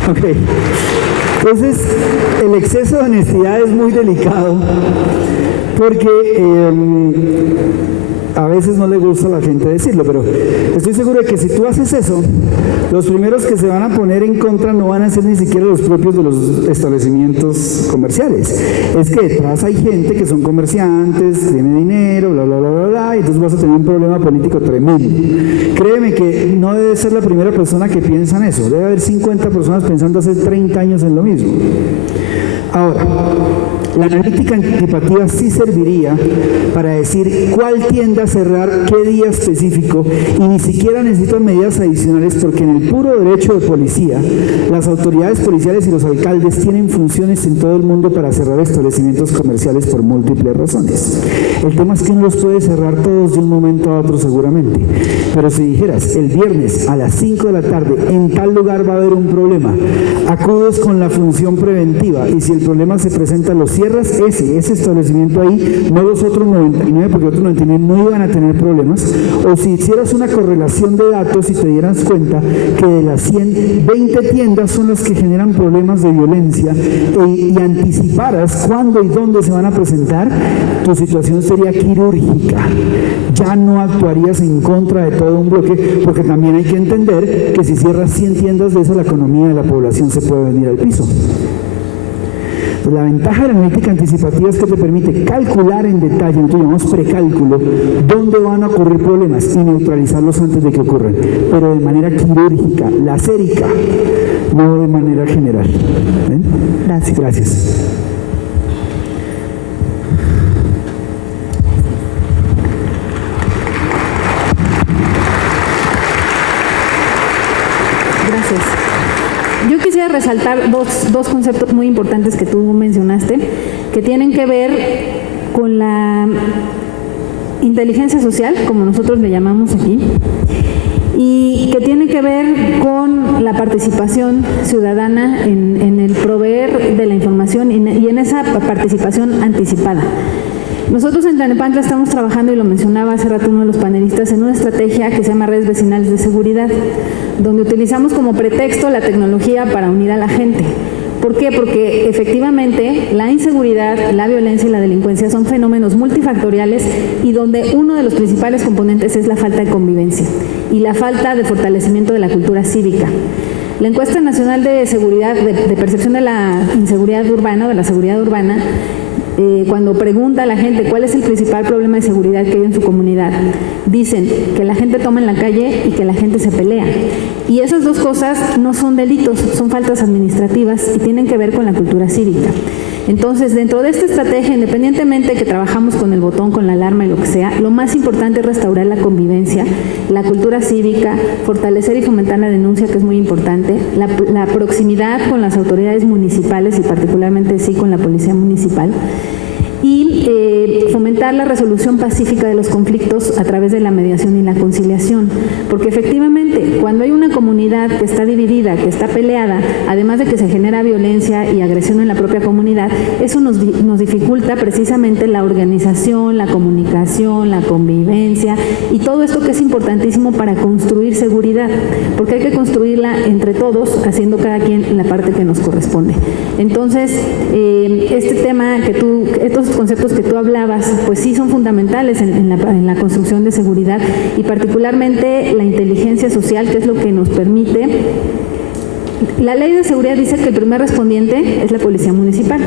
Ok. Entonces, el exceso de honestidad es muy delicado porque a veces no le gusta a la gente decirlo, pero estoy seguro de que si tú haces eso, los primeros que se van a poner en contra no van a ser ni siquiera los propios de los establecimientos comerciales. Es que detrás hay gente que son comerciantes, tiene dinero, bla, bla, bla, bla, bla, y entonces vas a tener un problema político tremendo. Créeme que no debe ser la primera persona que piensa en eso. Debe haber 50 personas pensando hace 30 años en lo mismo. Ahora, la analítica antipativa sí serviría para decir cuál tienda a cerrar, qué día específico, y ni siquiera necesitan medidas adicionales porque en el puro derecho de policía, las autoridades policiales y los alcaldes tienen funciones en todo el mundo para cerrar establecimientos comerciales por múltiples razones. El tema es que no los puede cerrar todos de un momento a otro seguramente, pero si dijeras el viernes a las 5 de la tarde en tal lugar va a haber un problema, acudes con la función preventiva y si el problema se presenta los cierras ese establecimiento ahí, no los otros 99, porque otros 99 no iban a tener problemas, o si hicieras una correlación de datos y te dieras cuenta que de las 100, 20 tiendas son las que generan problemas de violencia y anticiparas cuándo y dónde se van a presentar, tu situación sería quirúrgica. Ya no actuarías en contra de todo un bloque, porque también hay que entender que si cierras 100 tiendas de esas, la economía de la población se puede venir al piso. La ventaja de la analítica anticipativa es que te permite calcular en detalle, nosotros llamamos precálculo, dónde van a ocurrir problemas y neutralizarlos antes de que ocurran, pero de manera quirúrgica, lacérica, no de manera general. ¿Ven? Gracias. Gracias. Gracias. Yo quisiera resaltar dos conceptos muy importantes que tú mencionaste, que tienen que ver con la inteligencia social, como nosotros le llamamos aquí, y que tiene que ver con la participación ciudadana en el proveer de la información y en esa participación anticipada. Nosotros en Tlalnepantla estamos trabajando, y lo mencionaba hace rato uno de los panelistas, en una estrategia que se llama Redes Vecinales de Seguridad, donde utilizamos como pretexto la tecnología para unir a la gente. ¿Por qué? Porque efectivamente la inseguridad, la violencia y la delincuencia son fenómenos multifactoriales y donde uno de los principales componentes es la falta de convivencia y la falta de fortalecimiento de la cultura cívica. La encuesta nacional de seguridad, de percepción de la inseguridad urbana, de la seguridad urbana, cuando pregunta a la gente cuál es el principal problema de seguridad que hay en su comunidad, dicen que la gente toma en la calle y que la gente se pelea. Y esas dos cosas no son delitos, son faltas administrativas y tienen que ver con la cultura cívica. Entonces, dentro de esta estrategia, independientemente que trabajamos con el botón, con la alarma y lo que sea, lo más importante es restaurar la convivencia, la cultura cívica, fortalecer y fomentar la denuncia, que es muy importante, la proximidad con las autoridades municipales y particularmente sí con la policía municipal, y fomentar la resolución pacífica de los conflictos a través de la mediación y la conciliación, porque efectivamente cuando hay una comunidad que está dividida, que está peleada, además de que se genera violencia y agresión en la propia comunidad, eso nos dificulta precisamente la organización, la comunicación, la convivencia y todo esto que es importantísimo para construir seguridad, porque hay que construirla entre todos, haciendo cada quien la parte que nos corresponde. Entonces, este tema estos conceptos que tú hablabas, pues sí son fundamentales en la construcción de seguridad y particularmente la inteligencia social, que es lo que nos permite. La ley de seguridad dice que el primer respondiente es la policía municipal.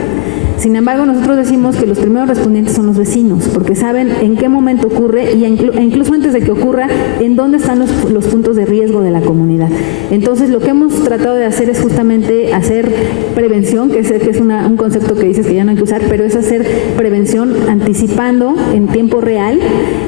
Sin embargo, nosotros decimos que los primeros respondientes son los vecinos, porque saben en qué momento ocurre e incluso antes de que ocurra, en dónde están los puntos de riesgo de la comunidad. Entonces, lo que hemos tratado de hacer es justamente hacer prevención, que es un concepto que dices que ya no hay que usar, pero es hacer prevención anticipando en tiempo real,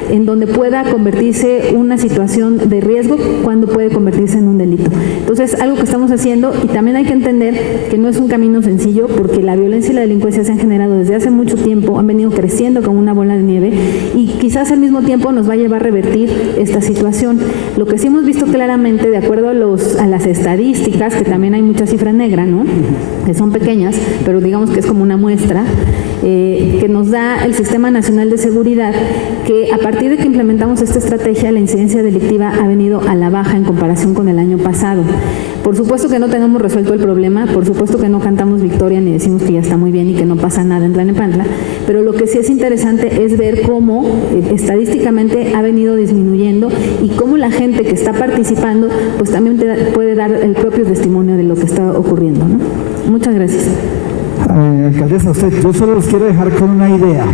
en donde pueda convertirse una situación de riesgo, cuando puede convertirse en un delito. Entonces, algo que estamos haciendo, y también hay que entender que no es un camino sencillo, porque la violencia y la delincuencia violencia se han generado desde hace mucho tiempo, han venido creciendo como una bola de nieve y quizás al mismo tiempo nos va a llevar a revertir esta situación. Lo que sí hemos visto claramente, de acuerdo a las estadísticas, que también hay mucha cifra negra, ¿no?, que son pequeñas, pero digamos que es como una muestra, que nos da el Sistema Nacional de Seguridad, que a partir de que implementamos esta estrategia, la incidencia delictiva ha venido a la baja en comparación con el año pasado. Por supuesto que no tenemos resuelto el problema, por supuesto que no cantamos victoria ni decimos que ya está muy bien y que no pasa nada en Tlalnepantla, pero lo que sí es interesante es ver cómo estadísticamente ha venido disminuyendo y cómo la gente que está participando pues también puede dar el propio testimonio de lo que está ocurriendo, ¿no? Muchas gracias. Alcaldesa, yo solo los quiero dejar con una idea.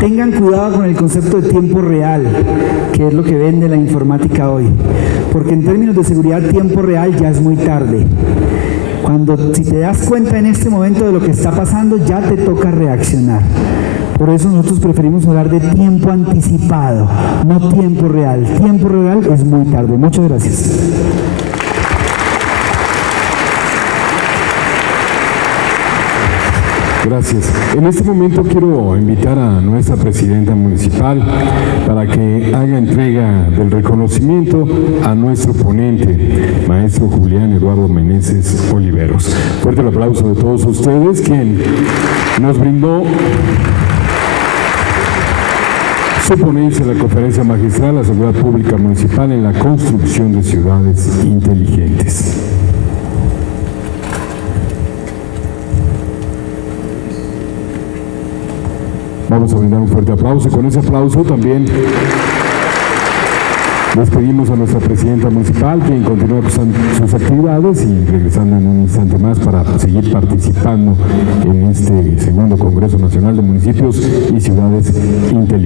Tengan cuidado con el concepto de tiempo real, que es lo que vende la informática hoy, porque en términos de seguridad, tiempo real ya es muy tarde. Si te das cuenta en este momento de lo que está pasando, ya te toca reaccionar. Por eso nosotros preferimos hablar de tiempo anticipado, no tiempo real. Tiempo real es muy tarde. Muchas gracias. Gracias. En este momento quiero invitar a nuestra presidenta municipal para que haga entrega del reconocimiento a nuestro ponente, maestro Julián Eduardo Meneses Oliveros. Fuerte el aplauso de todos ustedes, quien nos brindó su ponencia en la conferencia magistral La Seguridad Pública Municipal en la construcción de ciudades inteligentes. Vamos a brindar un fuerte aplauso y con ese aplauso también despedimos a nuestra presidenta municipal, quien continúa con sus actividades y regresando en un instante más para seguir participando en este segundo Congreso Nacional de Municipios y Ciudades Inteligentes.